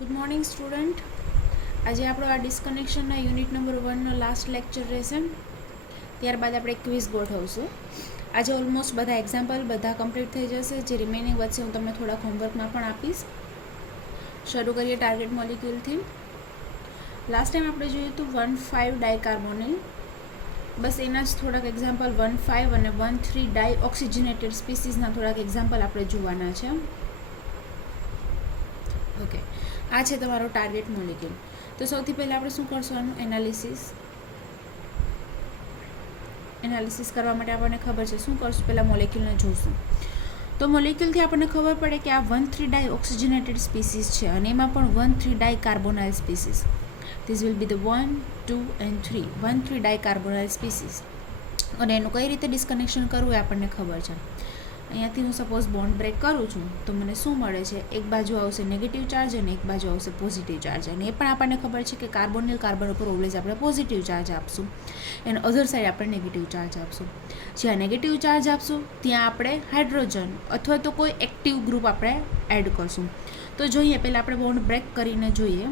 Good morning student. આજે આપણો આ ડિસ્કનેક્શનના યુનિટ નંબર 1નો લાસ્ટ લેક્ચર રહેશે. ત્યારબાદ આપણે ક્વિઝ ગોઠવશું. આજે ઓલમોસ્ટ બધા એક્ઝામ્પલ બધા કમ્પ્લીટ થઈ જશે. જે રિમેનિંગ વચ્ચે હું તમને થોડાક હોમવર્કમાં પણ આપીશ. શરૂ કરીએ ટાર્ગેટ મોલિક્યુલથી. લાસ્ટ ટાઈમ આપણે જોયું હતું 1,5 ડાયકાર્બોનિલ. બસ એના જ થોડાક એક્ઝામ્પલ 1,5 અને 1,3 ડાય ઓક્સિજનેટેડ સ્પીસીસના થોડાક એક્ઝામ્પલ આપણે જોવાના છે. ઓકે, આ છે તમારો ટાર્ગેટ મોલિક્યુલ. તો સૌથી પહેલાં આપણે શું કરશું? આનું એનાલિસિસ કરવા માટે આપણને ખબર છે શું કરશું. પહેલાં મોલિક્યુલને જોઈશું. તો મોલિક્યુલથી આપણને ખબર પડે કે આ 1,3 ડાય ઓક્સિજનેટેડ સ્પીસીસ છે અને એમાં પણ 1,3 di carbonyl species. This will be the 1, 2 and 3 1,3 di carbonyl species. અને એનું કઈ રીતે ડિસ્કનેક્શન કરવું એ આપણને ખબર છે. અહીંયાથી હું સપોઝ બોન્ડ બ્રેક કરું છું તો મને શું મળે છે? એક બાજુ આવશે નેગેટિવ ચાર્જ અને એક બાજુ આવશે પોઝિટિવ ચાર્જ. અને એ પણ આપણને ખબર છે કે કાર્બોનિલ કાર્બન ઉપર ઓલવેઝ આપણે પોઝિટિવ ચાર્જ આપશું, એનો અધર સાઈડ આપણે નેગેટિવ ચાર્જ આપશું. જ્યાં નેગેટિવ ચાર્જ આપશું ત્યાં આપણે હાઇડ્રોજન અથવા તો કોઈ એક્ટિવ ગ્રુપ આપણે એડ કરશું. તો જોઈએ, પહેલાં આપણે બોન્ડ બ્રેક કરીને જોઈએ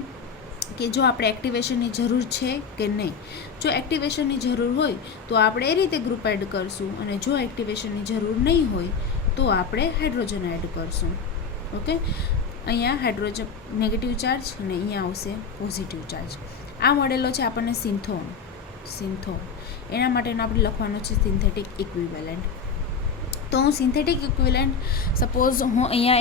કે જો આપણે એક્ટિવેશનની જરૂર છે કે નહીં. જો એક્ટિવેશનની જરૂર હોય તો આપણે એ રીતે ગ્રુપ એડ કરશું, અને જો એક્ટિવેશનની જરૂર નહીં હોય તો આપણે હાઇડ્રોજન એડ કરશું. ઓકે, અહીંયા હાઇડ્રોજન નેગેટિવ ચાર્જ અને અહીંયા આવશે પોઝિટિવ ચાર્જ. આ મળેલો છે આપણને સિન્થોન. એના માટેનો આપણે લખવાનો છે સિન્થેટિક ઇક્વિવેલન્ટ. તો હું સિન્થેટિક ઇક્વિવેલન્ટ સપોઝ હું અહીંયા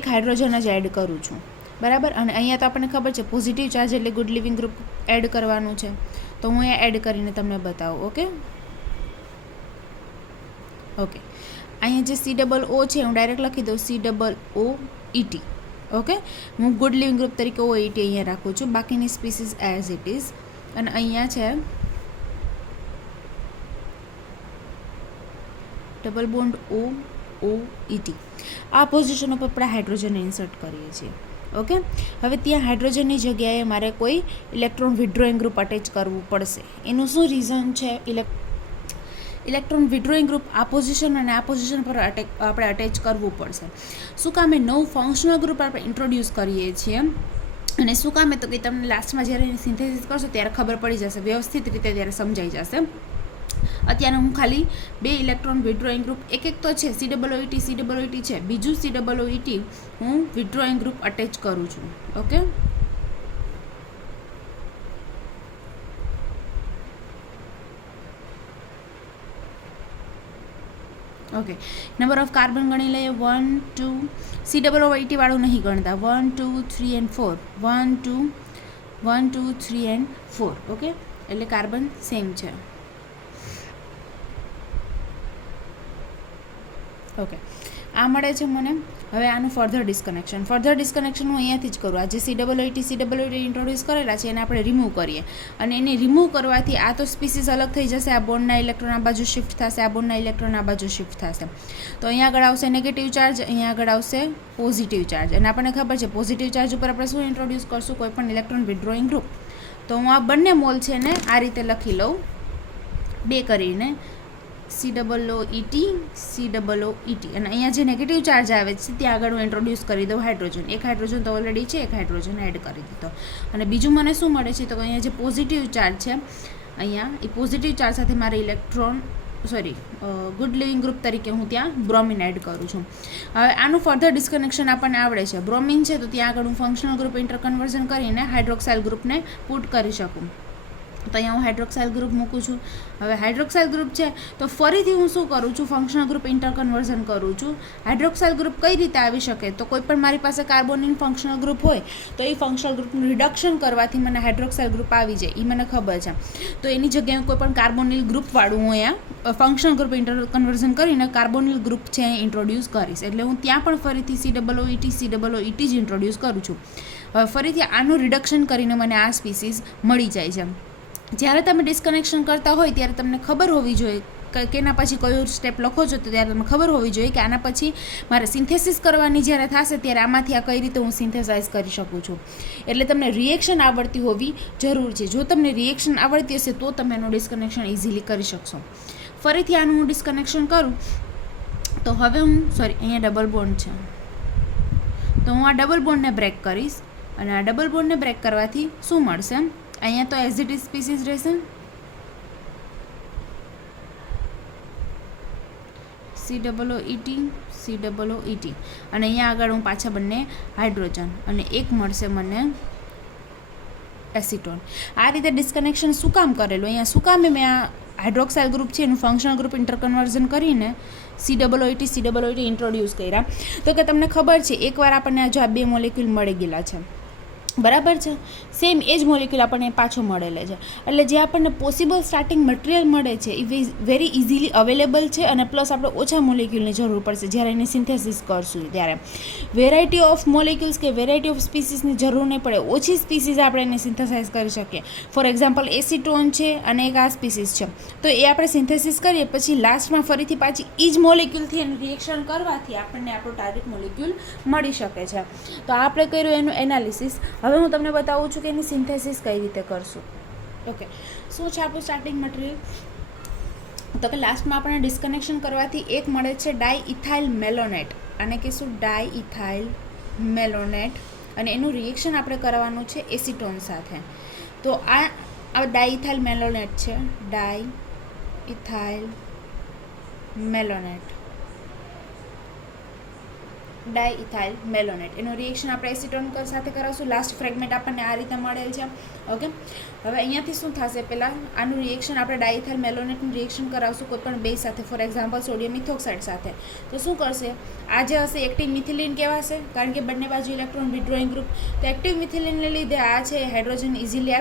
એક હાઇડ્રોજન જ એડ કરું છું, બરાબર. અને અહીંયા તો આપણને ખબર છે પોઝિટિવ ચાર્જ એટલે ગુડ લિવિંગ ગ્રુપ એડ કરવાનું છે. તો હું અહીંયા એડ કરીને તમને બતાવું. ઓકે, અહીંયા જે COO છે હું ડાયરેક્ટ લખી દઉં COOET. ઓકે, હું ગુડ લિવિંગ ગ્રુપ તરીકે OET અહીંયા રાખું છું, બાકીની સ્પીસીસ એઝ ઇટ ઇઝ. અને અહીંયા છે ડબલ બોન્ડ OOET. આ પોઝિશન ઉપર આપણે હાઇડ્રોજન ઇન્સર્ટ કરીએ છીએ. ઓકે, હવે ત્યાં હાઇડ્રોજનની જગ્યાએ મારે કોઈ ઇલેક્ટ્રોન વિડ્રોઈંગ ગ્રુપ અટેચ કરવું પડશે. એનું શું રીઝન છે? ઇલેક્ટ્રોન વિડ્રોઈંગ ગ્રુપ આ પોઝિશન અને આ પોઝિશન પર આપણે અટેચ કરવું પડશે. શું કામે? નવું ફંક્શનલ ગ્રુપ આપણે ઇન્ટ્રોડ્યુસ કરીએ છીએ. અને શું કામે? તો કે તમને લાસ્ટમાં જ્યારે એની સિન્થેસિસ કરશો ત્યારે ખબર પડી જશે, વ્યવસ્થિત રીતે ત્યારે સમજાઈ જશે. અત્યારે હું ખાલી 2 ઇલેક્ટ્રોન વિડ્રોઈંગ ગ્રુપ, એક તો છે COOET છે, બીજું COOET હું વિડ્રોઈંગ ગ્રુપ અટેચ કરું છું. ઓકે, નંબર ઓફ કાર્બન ગણી લઈએ. 1, 2 COOET વાળું નહીં ગણતા. 1, 2, 3 એન્ડ 4. 1, 2, 3 એન્ડ 4. ઓકે, એટલે કાર્બન સેમ છે. ઓકે, આ મળે છે મને. હવે આનું ફર્ધર ડિસ્કનેક્શન હું અહીંયાથી જ કરું. આ જે COOET ઇન્ટ્રોડ્યુસ કરેલા છે એને આપણે રિમૂવ કરીએ. અને એને રિમૂવ કરવાથી આ તો સ્પીસીસ અલગ થઈ જશે. આ બોન્ડના ઇલેક્ટ્રોન આ બાજુ શિફ્ટ થશે, આ બોન્ડના ઇલેક્ટ્રોન આ બાજુ શિફ્ટ થશે. તો અહીંયા આગળ આવશે નેગેટિવ ચાર્જ, અહીંયા આગળ આવશે પોઝિટિવ ચાર્જ. અને આપણને ખબર છે પોઝિટિવ ચાર્જ ઉપર આપણે શું ઇન્ટ્રોડ્યુસ કરશું? કોઈ પણ ઇલેક્ટ્રોન વિડ્રોઈંગ ગ્રુપ. તો હું આ બંને મોલ છે ને આ રીતે લખી લઉં, 2 કરીને COOET. અને અહીંયા જે નેગેટિવ ચાર્જ આવે છે ત્યાં આગળ હું ઇન્ટ્રોડ્યુસ કરી દઉં હાઇડ્રોજન. એક હાઇડ્રોજન તો ઓલરેડી છે, એક હાઇડ્રોજન એડ કરી દીધો. અને બીજું મને શું મળે છે? તો અહીંયા જે પોઝિટિવ ચાર્જ છે, અહીંયા એ પોઝિટિવ ચાર્જ સાથે મારે ગુડ લિવિંગ ગ્રુપ તરીકે હું ત્યાં બ્રોમિન એડ કરું છું. હવે આનું ફર્ધર ડિસ્કનેક્શન આપણને આવડે છે. બ્રોમિન છે તો ત્યાં આગળ હું ફંક્શનલ ગ્રુપ ઇન્ટરકન્વર્ઝન કરીને હાઇડ્રોક્સાઇલ ગ્રુપને પુટ કરી શકું. તો અહીંયા હું હાઇડ્રોક્સાઇલ ગ્રુપ મૂકું છું. હવે હાઇડ્રોક્સાઇલ ગ્રુપ છે તો ફરીથી હું શું કરું છું? ફંક્શનલ ગ્રુપ ઇન્ટરકન્વર્ઝન કરું છું. હાઇડ્રોક્સાઇલ ગ્રુપ કઈ રીતે આવી શકે? તો કોઈ પણ મારી પાસે કાર્બોનિલ ફંક્શનલ ગ્રુપ હોય તો એ ફંક્શનલ ગ્રુપનું રિડક્શન કરવાથી મને હાઇડ્રોક્સાઇલ ગ્રુપ આવી જાય, એ મને ખબર છે. તો એની જગ્યાએ કોઈ પણ કાર્બોનિલ ગ્રુપવાળું હું અહીંયા ફંક્શનલ ગ્રુપ ઇન્ટરકન્વર્ઝન કરીને કાર્બોનિલ ગ્રુપ છે એ ઇન્ટ્રોડ્યુસ કરીશ. એટલે હું ત્યાં પણ ફરીથી COOET જ ઇન્ટ્રોડ્યુસ કરું છું. હવે ફરીથી આનું રિડક્શન કરીને મને આ સ્પીસીસ મળી જાય છે. જ્યારે તમે ડિસ્કનેક્શન કરતા હોય ત્યારે તમને ખબર હોવી જોઈએ કે એના પછી કયો સ્ટેપ લખો છો, તો ત્યારે તમને ખબર હોવી જોઈએ કે આના પછી મારે સિન્થેસિસ કરવાની જ્યારે થશે ત્યારે આમાંથી આ કઈ રીતે હું સિન્થેસાઇઝ કરી શકું છું. એટલે તમને રિએક્શન આવડતી હોવી જરૂર છે. જો તમને રિએક્શન આવડતી હશે તો તમે એનું ડિસ્કનેક્શન ઇઝીલી કરી શકશો. ફરીથી આનું હું ડિસ્કનેક્શન કરું તો હવે હું અહીંયા ડબલ બોન્ડ છે તો હું આ ડબલ બોન્ડને બ્રેક કરીશ અને આ ડબલ બોન્ડને બ્રેક કરવાથી શું મળશે? અહીંયા તો એઝ ઇટ ઇઝ સ્પીસીસ રહેશે, COOET COOET, અને અહીંયા આગળ હું પાછા બંને હાઇડ્રોજન અને એક મળશે મને એસિટોન. આ રીતે ડિસ્કનેક્શન શું કામ કરેલું? અહીંયા શું કામ મેં આ હાઇડ્રોક્સાઇલ ગ્રુપ છે એનું ફંક્શનલ ગ્રુપ ઇન્ટરકન્વર્ઝન કરીને COOET ઇન્ટ્રોડ્યુસ કર્યા. તો કે તમને ખબર છે એકવાર આપણને જો આ બે મોલેક્યુલ મળી ગયેલા છે, બરાબર છે, સેમ એ જ મોલેક્યુલ આપણને પાછો મળેલો છે, એટલે જે આપણને પોસિબલ સ્ટાર્ટિંગ મટીરિયલ મળે છે એ વેરી ઇઝીલી અવેલેબલ છે, અને પ્લસ આપણે ઓછા મોલેક્યુલની જરૂર પડશે જ્યારે એની સિન્થેસિસ કરશું ત્યારે. વેરાયટી ઓફ મોલેક્યુલ્સ કે વેરાયટી ઓફ સ્પીસીસની જરૂર નહીં પડે, ઓછી સ્પીસીસ આપણે એને સિન્થેસાઇઝ કરી શકીએ. ફોર એક્ઝામ્પલ એસિટોન છે અને એક આ સ્પીસીસ છે, તો એ આપણે સિન્થેસિસ કરીએ પછી લાસ્ટમાં ફરીથી પાછી એ જ મોલેક્યુલથી એનું રિએક્શન કરવાથી આપણને આપણો ટાર્ગેટ મોલેક્યુલ મળી શકે છે. તો આપણે કર્યું એનું એનાલિસિસ. હવે હું તમને બતાવું છું કે એની સિન્થેસિસ કઈ રીતે કરશું. ઓકે, શું છે આપણું સ્ટાર્ટિંગ મટીરિયલ? તો કે લાસ્ટમાં આપણને ડિસ્કનેક્શન કરવાથી એક મળે છે ડાયઇથાઇલ મેલોનેટ, અને કહીશું ડાયઇથાઇલ મેલોનેટ, અને એનું રિએક્શન આપણે કરવાનું છે એસિટોન સાથે. તો આ ડાયઇથાઇલ મેલોનેટ છે, ડાયઇથાઇલ મેલોનેટ, ડાયઇથાઇલ મેલોનેટ, એનું રિએક્શન આપણે એસિટોન સાથે કરાવશું. લાસ્ટ ફ્રેગમેન્ટ આપણને આ રીતે મળેલ છે. ઓકે, હવે અહીંયાથી શું થશે? પહેલાં આનું રિએક્શન આપણે ડાયઇથાઇલ મેલોનેટનું રિએક્શન કરાવશું કોઈ પણ બેઝ સાથે, ફોર એક્ઝામ્પલ સોડિયમ ઇથોક્સાઇડ સાથે. તો શું કરશે? આ જે હશે એક્ટિવ મિથિલિન કહેવાશે, કારણ કે બંને બાજુ ઇલેક્ટ્રોન વિડ્રોઈંગ ગ્રુપ. તો એક્ટિવ મિથિલિનને લીધે આ છે હાઇડ્રોજન ઇઝીલી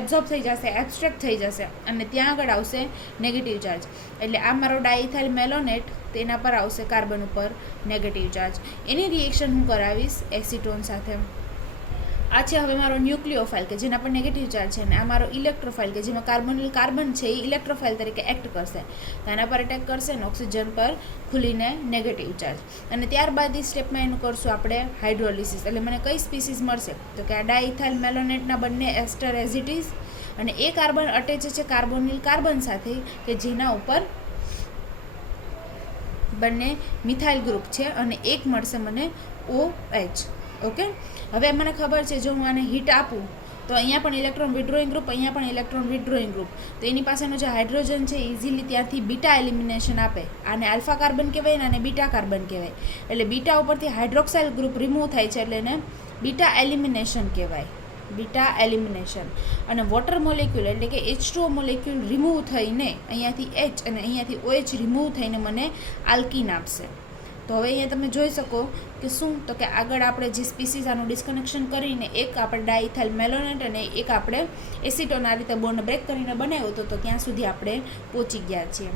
એબ્ઝોર્બ થઈ જશે, એબ્સ્ટ્રેક્ટ થઈ જશે, અને ત્યાં આગળ આવશે નેગેટિવ ચાર્જ. એટલે આ મારો ડાયઇથાઇલ મેલોનેટ, તેના પર આવશે કાર્બન ઉપર નેગેટિવ ચાર્જ. એની રિએક્શન હું કરાવીશ એસિટોન સાથે. આ છે હવે મારો ન્યુક્લિયોફાઇલ કે જેના પર નેગેટિવ ચાર્જ છે, અને આ મારો ઇલેક્ટ્રોફાઇલ કે જેમાં કાર્બન છે એ ઇલેક્ટ્રોફાઇલ તરીકે એક્ટ કરશે, તો આના પર એટેક કરશે અને ઓક્સિજન પર ખુલીને નેગેટિવ ચાર્જ. અને ત્યારબાદ એ સ્ટેપમાં એનું કરશું આપણે હાઇડ્રોલિસિસ. એટલે મને કઈ સ્પીસીસ મળશે? તો કે આ ડાયઇથાઇલ મેલોનેટના બંને એસ્ટર એઝ ઇટ ઇઝ, અને એ કાર્બન અટેચ છે કાર્બોનિલ કાર્બન સાથે કે જેના ઉપર બંને મિથાઇલ ગ્રુપ છે, અને એક મળશે મને OH. ઓકે, હવે મને ખબર છે જો હું આને હીટ આપું તો અહીંયા પણ ઇલેક્ટ્રોન વિડ્રોઈંગ ગ્રુપ, અહીંયા પણ ઇલેક્ટ્રોન વિડ્રોઈંગ ગ્રુપ, તો એની પાસેનો જે હાઇડ્રોજન છે ઇઝીલી ત્યાંથી બીટા એલિમિનેશન આપે. આને આલ્ફા કાર્બન કહેવાય ને આને બીટા કાર્બન કહેવાય. એટલે બીટા ઉપરથી હાઇડ્રોક્સાઇલ ગ્રુપ રિમૂવ થાય છે, એટલે એને બીટા એલિમિનેશન કહેવાય, બીટા એલિમિનેશન. અને વોટર મોલેક્યુલ એટલે કે H2O મોલેક્યુલ રિમૂવ થઈને અહીંયાથી H અને અહીંયાથી OH રિમૂવ થઈને મને આલ્કીન આપશે. તો હવે અહીંયા તમે જોઈ શકો કે શું, તો કે આગળ આપણે જે સ્પીસીસ આનું ડિસ્કનેક્શન કરીને એક આપણે ડાયઇથાઇલ મેલોનેટ અને એક આપણે એસિટોન આ રીતે બોન્ડ બ્રેક કરીને બનાવ્યો હતો, તો ત્યાં સુધી આપણે પહોંચી ગયા છીએ.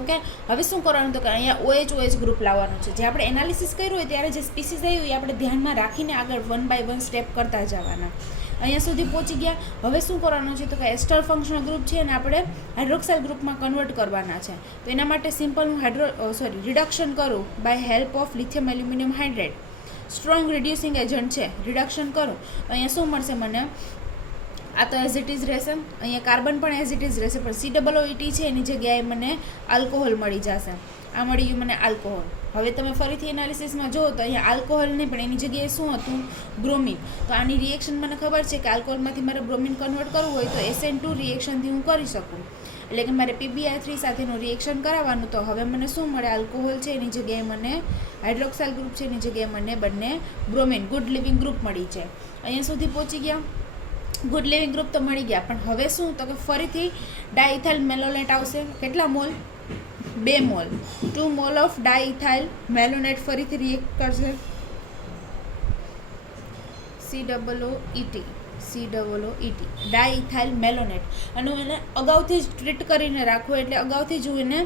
ઓકે, હવે શું કરવાનું? તો કે અહીંયા OH ગ્રુપ લાવવાનું છે. જે આપણે એનાલિસિસ કર્યું હોય ત્યારે જે સ્પીસીસ આવી હોય એ આપણે ધ્યાનમાં રાખીને આગળ 1 by 1 સ્ટેપ કરતા જવાના. અહીંયા સુધી પહોંચી ગયા. હવે શું કરવાનું છે? તો કે એસ્ટર ફંક્શનલ ગ્રુપ છે અને આપણે હાઇડ્રોક્સાઇલ ગ્રુપમાં કન્વર્ટ કરવાના છે. તો એના માટે સિમ્પલ હું રિડક્શન કરું by help of lithium aluminium hydrate. Strong reducing agent છે, રિડક્શન કરું તો અહીંયા શું મળશે મને? આ તો એઝ ઇટ ઇઝ રહેશે, અહીંયા કાર્બન પણ એઝ ઇટ ઇઝ રહેશે, પણ COOET છે એની જગ્યાએ મને આલ્કોહોલ મળી જશે. આ મળી ગયું મને આલ્કોહોલ. હવે તમે ફરીથી એનાલિસિસમાં જુઓ તો અહીંયા આલ્કોહોલ નહીં પણ એની જગ્યાએ શું હતું? બ્રોમિન. તો આની રિએક્શન મને ખબર છે કે આલ્કોહોલમાંથી મારે બ્રોમિન કન્વર્ટ કરવું હોય તો SN2 રિએક્શનથી હું કરી શકું. એટલે કે મારે PbI3 સાથેનું રિએક્શન કરાવવાનું. તો હવે મને શું મળે? આલ્કોહોલ છે એની જગ્યાએ મને હાઇડ્રોક્સાઇલ ગ્રુપ છે એની જગ્યાએ મને બંને બ્રોમિન ગુડ લિવિંગ ગ્રુપ મળી છે. અહીંયા સુધી પહોંચી ગયા. ગુડ લિવિંગ ગ્રુપ તો મળી ગયા, પણ હવે શું? તો કે ફરીથી ડાયઇથાઇલ મેલોનેટ આવશે. કેટલા મોલ? 2 મોલ. 2 મોલ ઓફ ડાયઇથાઇલ મેલોનેટ ફરીથી રિએક્ટ કરશે COOET ડાયઇથાઇલ મેલોનેટ. અને હું એને અગાઉથી જ ટ્રીટ કરીને રાખું, એટલે અગાઉથી જ હું એને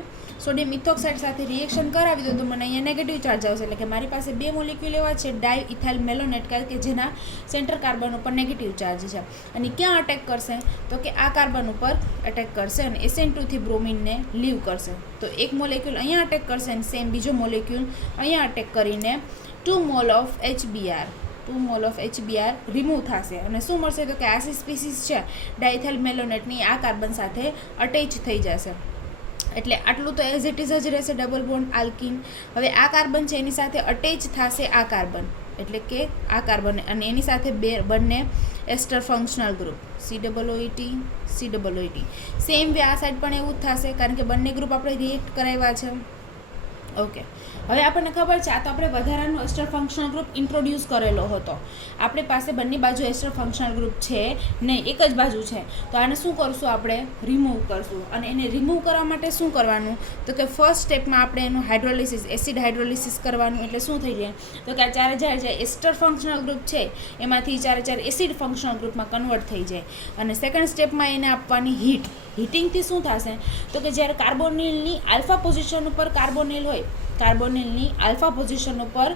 સોડિયમ ઇથોક્સાઇડ સાથે રિએક્શન કરાવી દઉં તો મને અહીંયા નેગેટિવ ચાર્જ આવશે. એટલે કે મારી પાસે 2 મોલિક્યુલ એવા છે ડાયઇથાઇલ મેલોનેટ કે જેના સેન્ટર કાર્બન ઉપર નેગેટિવ ચાર્જ છે. અને ક્યાં અટેક કરશે? તો કે આ કાર્બન ઉપર અટેક કરશે અને SN2 થી બ્રોમિનને લીવ કરશે. તો એક મોલેક્યુલ અહીંયા અટેક કરશે અને સેમ બીજો મોલેક્યુલ અહીંયા અટેક કરીને 2 મોલ ઓફ HBr રિમૂવ થશે. અને શું મળશે? તો કે આ સ્પીસીસ છે ડાયઇથાઇલ મેલોનેટની આ કાર્બન સાથે અટેચ થઈ જશે. એટલે આટલું તો એઝ ઇટ ઇઝ જ રહેશે ડબલ બોન્ડ આલ્કીન. હવે આ કાર્બન છે એની સાથે અટેચ થશે આ કાર્બન, એટલે કે આ કાર્બન અને એની સાથે બંને ester functional group COOT COOT. Same way આ સાઈડ પણ એવું જ થશે કારણ કે બંને ગ્રુપ આપણે રિએક્ટ કરાવ્યા છે. ઓકે, હવે આપણને ખબર છે આ તો આપણે વધારાનો એસ્ટર ફંક્શનલ ગ્રુપ ઇન્ટ્રોડ્યુસ કરેલો હતો. આપણી પાસે બંને બાજુ એસ્ટર ફંક્શનલ ગ્રુપ છે નહીં, એક જ બાજુ છે. તો આને શું કરશું, આપણે રિમૂવ કરશું. અને એને રિમૂવ કરવા માટે શું કરવાનું, તો કે ફર્સ્ટ સ્ટેપમાં આપણે એનું હાઇડ્રોલિસિસ, એસિડ હાઇડ્રોલિસિસ કરવાનું. એટલે શું થઈ જાય, તો કે આ ચારે જે એસ્ટર ફંક્શનલ ગ્રુપ છે એમાંથી ચારે એસિડ ફંક્શનલ ગ્રુપમાં કન્વર્ટ થઈ જાય. અને સેકન્ડ સ્ટેપમાં એને આપવાની હીટ. હીટિંગથી શું થશે, તો કે જ્યારે કાર્બોનિલની આલ્ફા પોઝિશન ઉપર કાર્બોનિલ હોય, કાર્બોનિલની આલ્ફા પોઝિશન ઉપર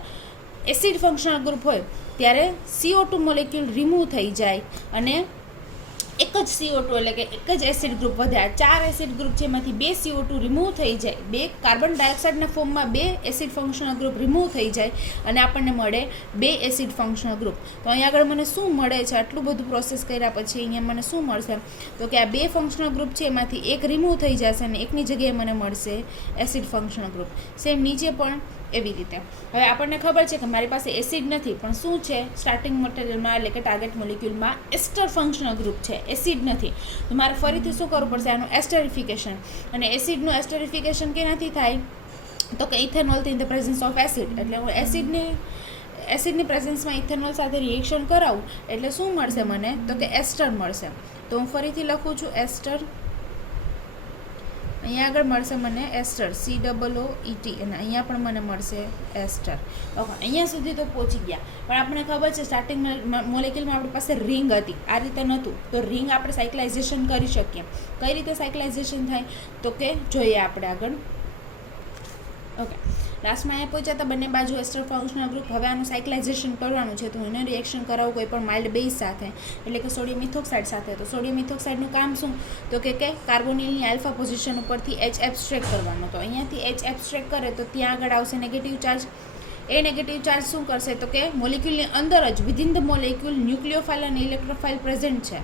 એસિડ ફંક્શનલ ગ્રુપ હોય ત્યારે CO2 મોલેક્યુલ રિમૂવ થઈ જાય અને એક જ CO2 એટલે કે એક જ એસિડ ગ્રુપ વધે. આ 4 એસિડ ગ્રુપ છે એમાંથી 2 CO2 રિમૂવ થઈ જાય, 2 કાર્બન ડાયોક્સાઇડના ફોર્મમાં 2 એસિડ ફંક્શનલ ગ્રુપ રિમૂવ થઈ જાય અને આપણને મળે 2 એસિડ ફંક્શનલ ગ્રુપ. તો અહીંયા આગળ મને શું મળે છે, આટલું બધું પ્રોસેસ કર્યા પછી અહીંયા મને શું મળશે, તો કે આ 2 ફંક્શનલ ગ્રુપ છે એમાંથી એક રિમૂવ થઈ જશે અને એકની જગ્યાએ મને મળશે એસિડ ફંક્શનલ ગ્રુપ. સેમ નીચે પણ એવી રીતે. હવે આપણને ખબર છે કે મારી પાસે એસિડ નથી, પણ શું છે, સ્ટાર્ટિંગ મટીરિયલમાં એટલે કે ટાર્ગેટ મોલિક્યુલમાં એસ્ટર ફંક્શનલ ગ્રુપ છે, એસિડ નથી. તો મારે ફરીથી શું કરવું પડશે, આનું એસ્ટરિફિકેશન. અને એસિડનું એસ્ટરિફિકેશન કેનાથી થાય, તો કે ઇથેનોલથી in the presence of acid. એટલે હું એસિડની પ્રેઝન્સમાં ઇથેનોલ સાથે રિએક્શન કરાવું એટલે શું મળશે મને, તો કે એસ્ટર મળશે. તો હું ફરીથી લખું છું એસ્ટર. અહીંયા આગળ મળશે મને એસ્ટર COOT અને અહીંયા પણ મને મળશે એસ્ટર. ઓકે, અહીંયા સુધી તો પહોંચી ગયા. પણ આપણને ખબર છે સ્ટાર્ટિંગ મોલેક્યુલમાં આપણી પાસે રિંગ હતી, આ રીતે નહોતું. તો રિંગ આપણે સાયક્લાઇઝેશન કરી શકીએ. કઈ રીતે સાયક્લાઇઝેશન થાય, તો કે જોઈએ આપણે આગળ. ઓકે, લાસ્ટમાં અહીંયા પહોંચ્યા હતા બંને બાજુ એસ્ટર ફંક્શનલ ગ્રુપ. હવે આનું સાયક્લાઇઝેશન કરવાનું છે, તો એને રિએક્શન કરાવું કોઈ પણ માઇલ્ડ બેઝ સાથે, એટલે કે સોડિયમ ઇથોક્સાઇડ સાથે. તો સોડિયમ ઇથોક્સાઇડનું કામ શું, તો કે કાર્બોનિલની આલ્ફા પોઝિશન ઉપરથી H એબ્સ્ટ્રેક્ટ કરવાનો. તો અહીંયાથી H એબ્સ્ટ્રેક્ટ કરે તો ત્યાં આગળ આવશે નેગેટિવ ચાર્જ. એ નેગેટિવ ચાર્જ શું કરશે, તો કે મોલિક્યુલની અંદર જ વિધિન ધ મોલિક્યુલ ન્યુક્લિયોફાઇલ અને ઇલેક્ટ્રોફાઇલ પ્રેઝન્ટ છે.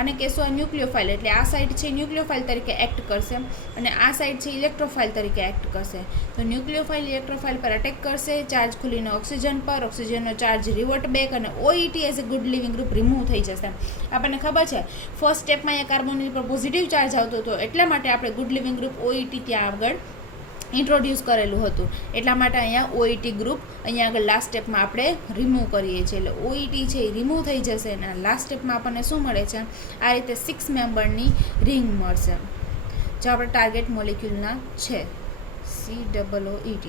આને કહેશું આ ન્યુક્લિયોફાઇલ, એટલે આ સાઇડ છે ન્યુક્લિયોફાઇલ તરીકે એક્ટ કરશે અને આ સાઇડ છે ઇલેક્ટ્રોફાઇલ તરીકે એક્ટ કરશે. તો ન્યુક્લિયોફાઇલ ઇલેક્ટ્રોફાઇલ પર અટેક કરશે, ચાર્જ ખુલીને ઓક્સિજન પર, ઓક્સિજનનો ચાર્જ રિવર્ટ બેક અને OET as a good living group remove થઈ જશે. આપણને ખબર છે ફર્સ્ટ સ્ટેપમાં અહીંયા કાર્બોનિલ પર પોઝિટિવ ચાર્જ આવતો હતો, એટલા માટે આપણે ગુડ લિવિંગ ગ્રુપ OET ત્યાં આગળ ઇન્ટ્રોડ્યુસ કરેલું હતું. એટલા માટે અહીંયા OET ગ્રુપ અહીંયા આગળ લાસ્ટ સ્ટેપમાં આપણે રિમૂવ કરીએ છીએ. એટલે OET છે એ રિમૂવ થઈ જશે અને લાસ્ટ સ્ટેપમાં આપણને શું મળે છે, આ રીતે 6 મેમ્બરની રિંગ મળશે જે આપણે ટાર્ગેટ મોલિક્યુલના છે COOT.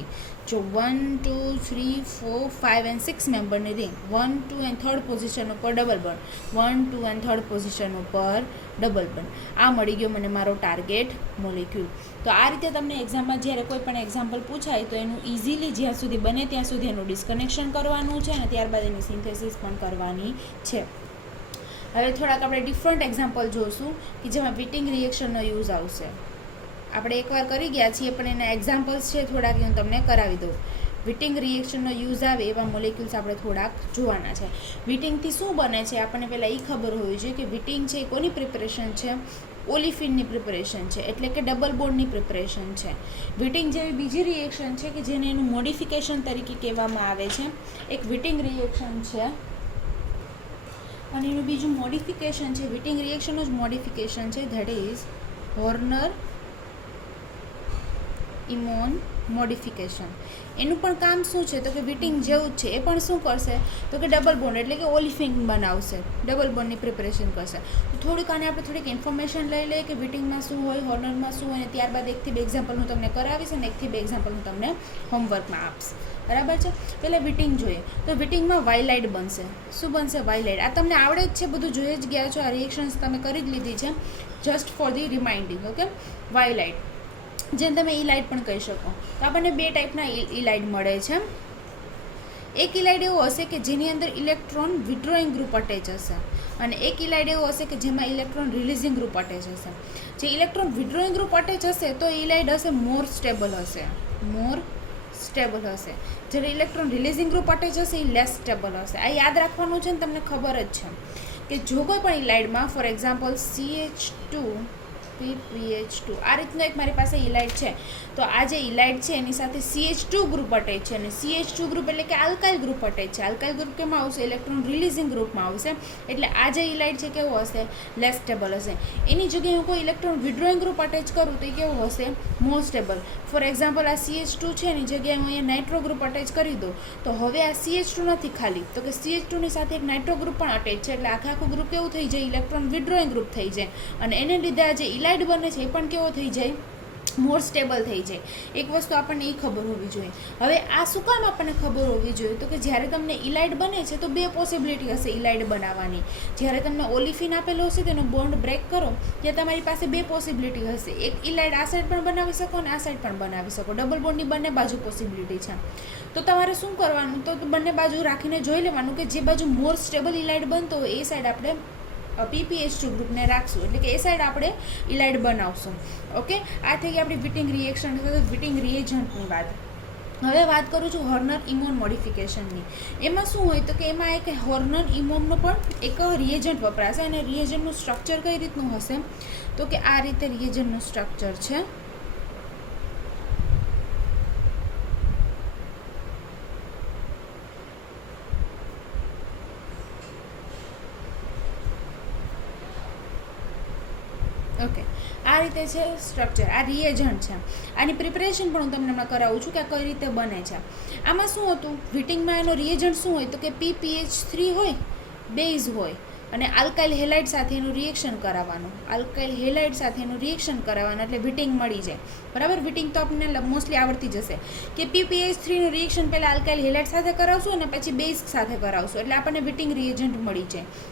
જો 1 2 3 4 5 and 6 મેમ્બરની રિંગ, 1 2 and 3rd પોઝિશન ઉપર double bond, 1 2 and 3rd position ઉપર ડબલ બોન્ડ. આ મળી ગયો મને મારો ટાર્ગેટ મોલિક્યુલ. તો આ રીતે તમને એક્ઝામમાં જ્યારે કોઈ પણ એક્ઝામ્પલ પૂછાય તો એનું ઇઝીલી જ્યાં સુધી બને ત્યાં સુધી એનું ડિસ્કનેક્શન કરવાનું છે અને ત્યારબાદ એની સિન્થેસિસ પણ કરવાની છે. હવે થોડાક આપણે ડિફરન્ટ એક્ઝામ્પલ જોઈશું કે જેમાં વિટિંગ રિએક્શનનો યુઝ આવશે. આપણે એકવાર કરી ગયા છીએ પણ એના એક્ઝામ્પલ્સ છે થોડાક, હું તમને કરાવી દઉં. વિટિંગ રિએક્શનનો યુઝ આવે એવા મોલેક્યુલ્સ આપણે થોડાક જોવાના છે. વિટિંગથી શું બને છે આપણને પહેલાં એ ખબર હોવી જોઈએ કે વિટિંગ છે એ કોની પ્રિપરેશન છે, ઓલિફિનની પ્રિપરેશન છે, એટલે કે ડબલ બોન્ડની પ્રિપરેશન છે. વિટિંગ જેવી બીજી રિએક્શન છે કે જેને એનું મોડિફિકેશન તરીકે કહેવામાં આવે છે. એક વિટિંગ રિએક્શન છે અને એનું બીજું મોડિફિકેશન છે. વિટિંગ રિએક્શનનું જ મોડિફિકેશન છે, ધેટ ઇઝ હોર્નર ઇમોન મોડિફિકેશન. એનું પણ કામ શું છે, તો કે વિટિંગ જેવું જ છે. એ પણ શું કરશે, તો કે ડબલ બોન્ડ એટલે કે ઓલિફિન બનાવશે, ડબલ બોન્ડની પ્રિપરેશન કરશે. તો થોડુંક આને આપણે થોડીક ઇન્ફોર્મેશન લઈ લઈએ કે વિટિંગમાં શું હોય, હોર્નરમાં શું હોય, અને ત્યારબાદ 1 થી 2 એક્ઝામ્પલ હું તમને કરાવીશ અને 1 થી 2 એક્ઝામ્પલ હું તમને હોમવર્કમાં આપીશ. બરાબર છે. પહેલાં વિટિંગ જોઈએ તો વિટિંગમાં વાયલાઇટ બનશે. શું બનશે, વાયલાઇટ. આ તમને આવડે જ છે, બધું જોઈ જ ગયા છો, આ રિએક્શન્સ તમે કરી જ લીધી છે. Just for the reminding. Okay, ylide જેને તમે ઇલાઇટ પણ કહી શકો. તો આપણને 2 ટાઈપના ઇલાઇટ મળે છે. એક ઇલાઇટ એવો હશે કે જેની અંદર ઇલેક્ટ્રોન વિડ્રોઈંગ ગ્રુપ અટેચ હશે અને એક ઇલાઇટ એવો હશે કે જેમાં ઇલેક્ટ્રોન રિલીઝિંગ ગ્રુપ અટેચ હશે. જે ઇલેક્ટ્રોન વિડ્રોઈંગ ગ્રુપ અટેચ હશે તો ઇલાઇટ હશે મોર સ્ટેબલ હશે, મોર સ્ટેબલ હશે. જ્યારે ઇલેક્ટ્રોન રિલીઝિંગ ગ્રુપ અટેચ હશે એ લેસ સ્ટેબલ હશે. આ યાદ રાખવાનું છે ને, તમને ખબર જ છે કે જો કોઈ પણ ઇલાઇડમાં ફોર એક્ઝામ્પલ CH2 PPH2 આ રીતનો એક મારી પાસે ઇલાઇડ છે. તો આ જે ઇલાઇડ છે એની સાથે CH2 ગ્રુપ અટેચ છે, અને CH2 ગ્રુપ એટલે કે આલ્કાઇલ ગ્રુપ અટેચ છે. આલ્કાઇલ ગ્રુપ કેમાં આવશે? ઇલેક્ટ્રોન રિલીઝિંગ ગ્રુપમાં આવશે. એટલે આ જે ઇલાઇડ છે કેવો હશે? લેસ સ્ટેબલ હશે. એની જગ્યાએ હું કોઈ ઇલેક્ટ્રોન વિડ્રોઈંગ ગ્રુપ અટેચ કરું તો એ કેવું હશે? More stable. ફોર એક્ઝામ્પલ આ CH2 છે એની જગ્યાએ હું અહીંયા નાઇટ્રો ગ્રુપ અટેચ કરી દઉં તો હવે આ CH2 નથી ખાલી, તો કે CH2 ની સાથે એક નાઇટ્રો ગ્રુપ પણ અટેચ છે. એટલે આખું ગ્રુપ કેવું થઈ જાય? ઇલેક્ટ્રોન વિડ્રોઈંગ ગ્રુપ થઈ જાય. અને એને લીધે આ જે ઇલાઇડ બને છે એ પણ કેવો થઈ જાય? મોર સ્ટેબલ થઈ જાય. એક વસ્તુ આપણને એ ખબર હોવી જોઈએ. હવે આ શું કામ આપણને ખબર હોવી જોઈએ? તો કે જ્યારે તમને ઇલાઇડ બને છે તો બે પોસિબિલિટી હશે ઇલાઇડ બનાવવાની. જ્યારે તમને ઓલિફિન આપેલો હશે તેનો બોન્ડ બ્રેક કરો ત્યાં તમારી પાસે બે પોસિબિલિટી હશે. એક ઇલાઇડ આ સાઈડ પણ બનાવી શકો અને આ સાઈડ પણ બનાવી શકો. ડબલ બોન્ડની બંને બાજુ પોસિબિલિટી છે. તો તમારે શું કરવાનું? તો બંને બાજુ રાખીને જોઈ લેવાનું કે જે બાજુ મોર સ્ટેબલ ઇલાઇડ બનતો હોય એ સાઈડ આપણે PPH2 ગ્રુપને રાખશું, એટલે કે એ સાઈડ આપણે ઇલાઇડ બનાવશું. ઓકે, આ થઈ ગઈ આપણી વિટિંગ રિએક્શન અથવા વિટિંગ રિએજન્ટની વાત. હવે વાત કરું છું હોર્નર ઇમોન મોડિફિકેશનની. એમાં શું હોય તો કે એમાં એક હોર્નર ઇમોનનો પણ એક રિએજન્ટ વપરાશે, અને રિએજન્ટનું સ્ટ્રક્ચર કઈ રીતનું હશે? તો કે આ રીતે રિએજન્ટનું સ્ટ્રક્ચર છે. ઓકે, આ રીતે છે સ્ટ્રક્ચર. આ રિએજન્ટ છે. આની પ્રિપરેશન પણ હું તમને હમણાં કરાવું છું કે આ કઈ રીતે બને છે. આમાં શું હતું? વિટિંગમાં એનો રિએજન્ટ શું હોય તો કે PPH3 હોય, બેઝ હોય, અને આલ્કાઇલ હેલાઇડ સાથે એનું રિએક્શન કરાવવાનું. આલ્કાઇલ હેલાઇડ સાથે એનું રિએક્શન કરાવવાનું એટલે વિટિંગ મળી જાય. બરાબર? વિટિંગ તો આપણને મોસ્ટલી આવડતી જ હશે કે PPH3નું રિએક્શન પહેલાં આલ્કાઇલ હેલાઇડ સાથે કરાવશું અને પછી બેઝ સાથે કરાવશું એટલે આપણને વિટિંગ રિએજન્ટ મળી જાય.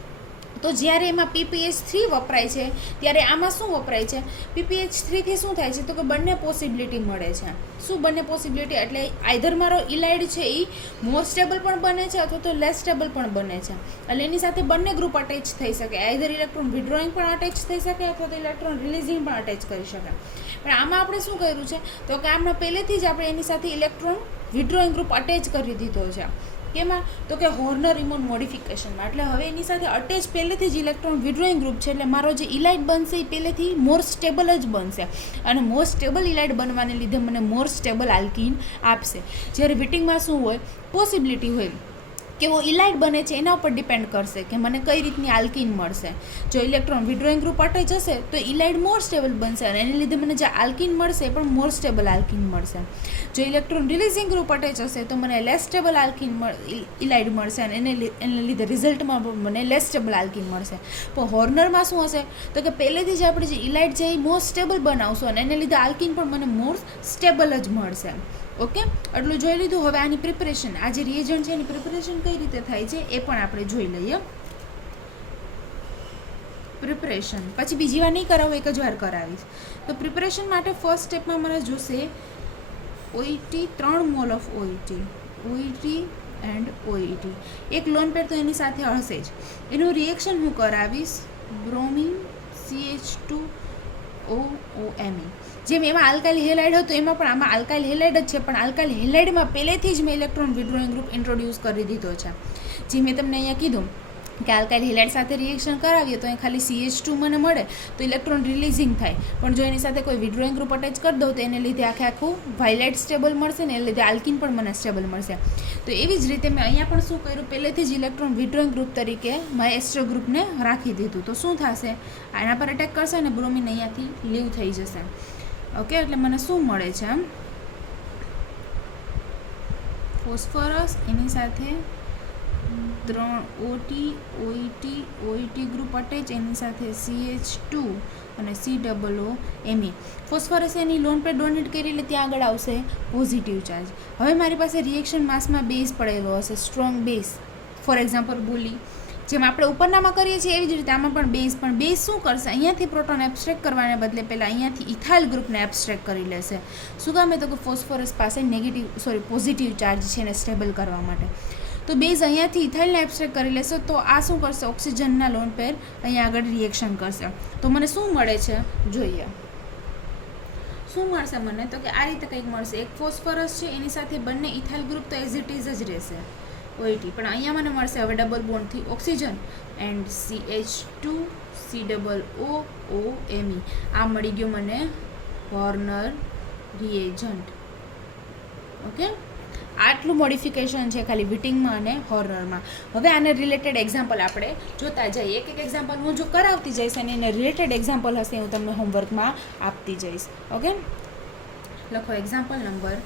તો જ્યારે એમાં PPH3 વપરાય છે ત્યારે આમાં શું વપરાય છે? PPH3 થી શું થાય છે તો કે બંને પોસિબિલિટી મળે છે. શું બંને પોસિબિલિટી? એટલે આઈધર મારો ઇલાઇડ છે એ મોર સ્ટેબલ પણ બને છે અથવા તો લેસ સ્ટેબલ પણ બને છે. એટલે એની સાથે બંને ગ્રુપ અટેચ થઈ શકે. આઈધર ઇલેક્ટ્રોન વિડ્રોઈંગ પણ અટેચ થઈ શકે અથવા તો ઇલેક્ટ્રોન રિલીઝિંગ પણ અટેચ કરી શકે. પણ આમાં આપણે શું કર્યું છે તો કે આમાં પહેલેથી જ આપણે એની સાથે ઇલેક્ટ્રોન વિડ્રોઈંગ ગ્રુપ અટેચ કરી દીધો છે. કેમાં? તો કે હોર્નર ઇમોન મોડિફિકેશનમાં. એટલે હવે એની સાથે અટેચ પહેલેથી જ ઇલેક્ટ્રોન વિડ્રોઈંગ ગ્રુપ છે. એટલે મારો જે ઇલાઇડ બનશે એ પહેલેથી મોર સ્ટેબલ જ બનશે, અને મોર સ્ટેબલ ઇલાઇડ બનવાને લીધે મને મોર સ્ટેબલ આલ્કીન આપશે. જ્યારે વિટિંગમાં શું હોય? પોસિબિલિટી હોય કેવો ઇલાઇડ બને છે એના ઉપર ડિપેન્ડ કરશે કે મને કઈ રીતની આલ્કીન મળશે. જો ઇલેક્ટ્રોન વિડ્રોઈંગ ગ્રુપ અટેચ હશે તો ઇલાઇડ મોર સ્ટેબલ બનશે, અને એને લીધે મને જે આલ્કીન મળશે એ પણ મોર સ્ટેબલ આલ્કીન મળશે. જો ઇલેક્ટ્રોન રિલીઝિંગ ગ્રુપ અટેચ હશે તો મને લેસ સ્ટેબલ આલ્કીન ઇલાઇડ મળશે, અને એને લીધે રિઝલ્ટમાં મને લેસ સ્ટેબલ આલ્કીન મળશે. પણ હોર્નરમાં શું હશે તો કે પહેલેથી જ આપણે જે ઇલાઇડ છે એ મોર સ્ટેબલ બનાવશું, અને એને લીધે આલ્કીન પણ મને મોર સ્ટેબલ જ મળશે. ઓકે, એટલું જોઈ લીધું. હવે આની પ્રિપરેશન, આ જે રિએજન્ટ છે એની પ્રિપરેશન કઈ રીતે થાય છે એ પણ આપણે જોઈ લઈએ. પ્રિપરેશન પછી બીજી વાર નહીં કરાવું, એક જ વાર કરાવીશ. તો પ્રિપરેશન માટે ફર્સ્ટ સ્ટેપમાં મને જોશે OET, 3 mall of OET and OET. એક લોન પેર તો એની સાથે હશે જ. એનું રિએક્શન હું કરાવીશ બ્રોમિન CH2OOMe. જેમ એમાં આલ્કાઇલ હેલાઇડ હતું એમાં પણ આમાં આલ્કાઇલ હેલાઇડ જ છે, પણ આલ્કાઇલ હેલાઇડમાં પહેલેથી જ મેં ઇલેક્ટ્રોન વિડ્રોઈંગ ગ્રુપ ઇન્ટ્રોડ્યુસ કરી દીધો છે. જે મેં તમને અહીંયા કીધું કે આલ્કાઇલ હેલાઇડ સાથે રિએક્શન કરાવીએ તો અહીં ખાલી CH2 મને મળે તો ઇલેક્ટ્રોન રિલીઝિંગ થાય, પણ જો એની સાથે કોઈ વિડ્રોઈંગ ગ્રુપ અટેચ કરી દઉં તો એને લીધે આખું વાયલેટ સ્ટેબલ મળશે ને, એને લીધે આલ્કીન પણ મને સ્ટેબલ મળશે. તો એવી જ રીતે મેં અહીંયા પણ શું કર્યું, પહેલેથી જ ઇલેક્ટ્રોન વિડ્રોઈંગ ગ્રુપ તરીકે મારા એસ્ટર ગ્રુપને રાખી દીધું. તો શું થશે? આના પર અટેક કરશે અને બ્રોમિન અહીંયાથી લીવ થઈ જશે. ઓકે, એટલે મને શું મળે છે? ફોસ્ફરસ, એની સાથે 3 OET ગ્રુપ અટેચ, એની સાથે CH2 અને COOMe. ફોસ્ફરસ એની લોન પર ડોનેટ કરી એટલે ત્યાં આગળ આવશે પોઝિટિવ ચાર્જ. હવે મારી પાસે રિએક્શન માસમાં બેઝ પડેલો હશે, સ્ટ્રોંગ બેઝ. ફોર એક્ઝામ્પલ બોલી જેમ આપણે ઉપરનામાં કરીએ છીએ એવી જ રીતે આમાં પણ બેઝ શું કરશે? અહીંયાથી પ્રોટોન એબ્સ્ટ્રેક્ટ કરવાને બદલે પહેલાં અહીંયાથી ઇથાઇલ ગ્રુપને એબ્સ્ટ્રેક્ટ કરી લેશે. શું કામ? તો કે ફોસ્ફરસ પાસે પોઝિટિવ ચાર્જ છે એને સ્ટેબલ કરવા માટે. તો બેઝ અહીંયાથી ઇથાઇલને એબ્સ્ટ્રેક્ટ કરી લેશે તો આ શું કરશે? ઓક્સિજનના લોન પેર અહીંયા આગળ રિએક્શન કરશે. તો મને શું મળે છે જોઈએ. શું મળશે મને? તો કે આ રીતે કંઈક મળશે. એક ફોસ્ફરસ છે એની સાથે બંને ઇથાઇલ ગ્રુપ તો એઝ ઇટ ઇઝ જ રહેશે. OET, પણ અહીંયા મને મળશે હવે ડબલ બોન્ડથી ઓક્સિજન એન્ડ CH2 COOMe. આ મળી ગયો મને હોર્નર રિએજન્ટ. ઓકે, આટલું મોડિફિકેશન છે ખાલી વિટિંગમાં અને હોર્નરમાં. હવે આને રિલેટેડ એક્ઝામ્પલ આપણે જોતા જઈએ. એક એક્ઝામ્પલ હું જો કરાવતી જઈશ અને એને રિલેટેડ એક્ઝામ્પલ હશે હું તમને હોમવર્કમાં આપતી જઈશ. ઓકે, લખો એક્ઝામ્પલ નંબર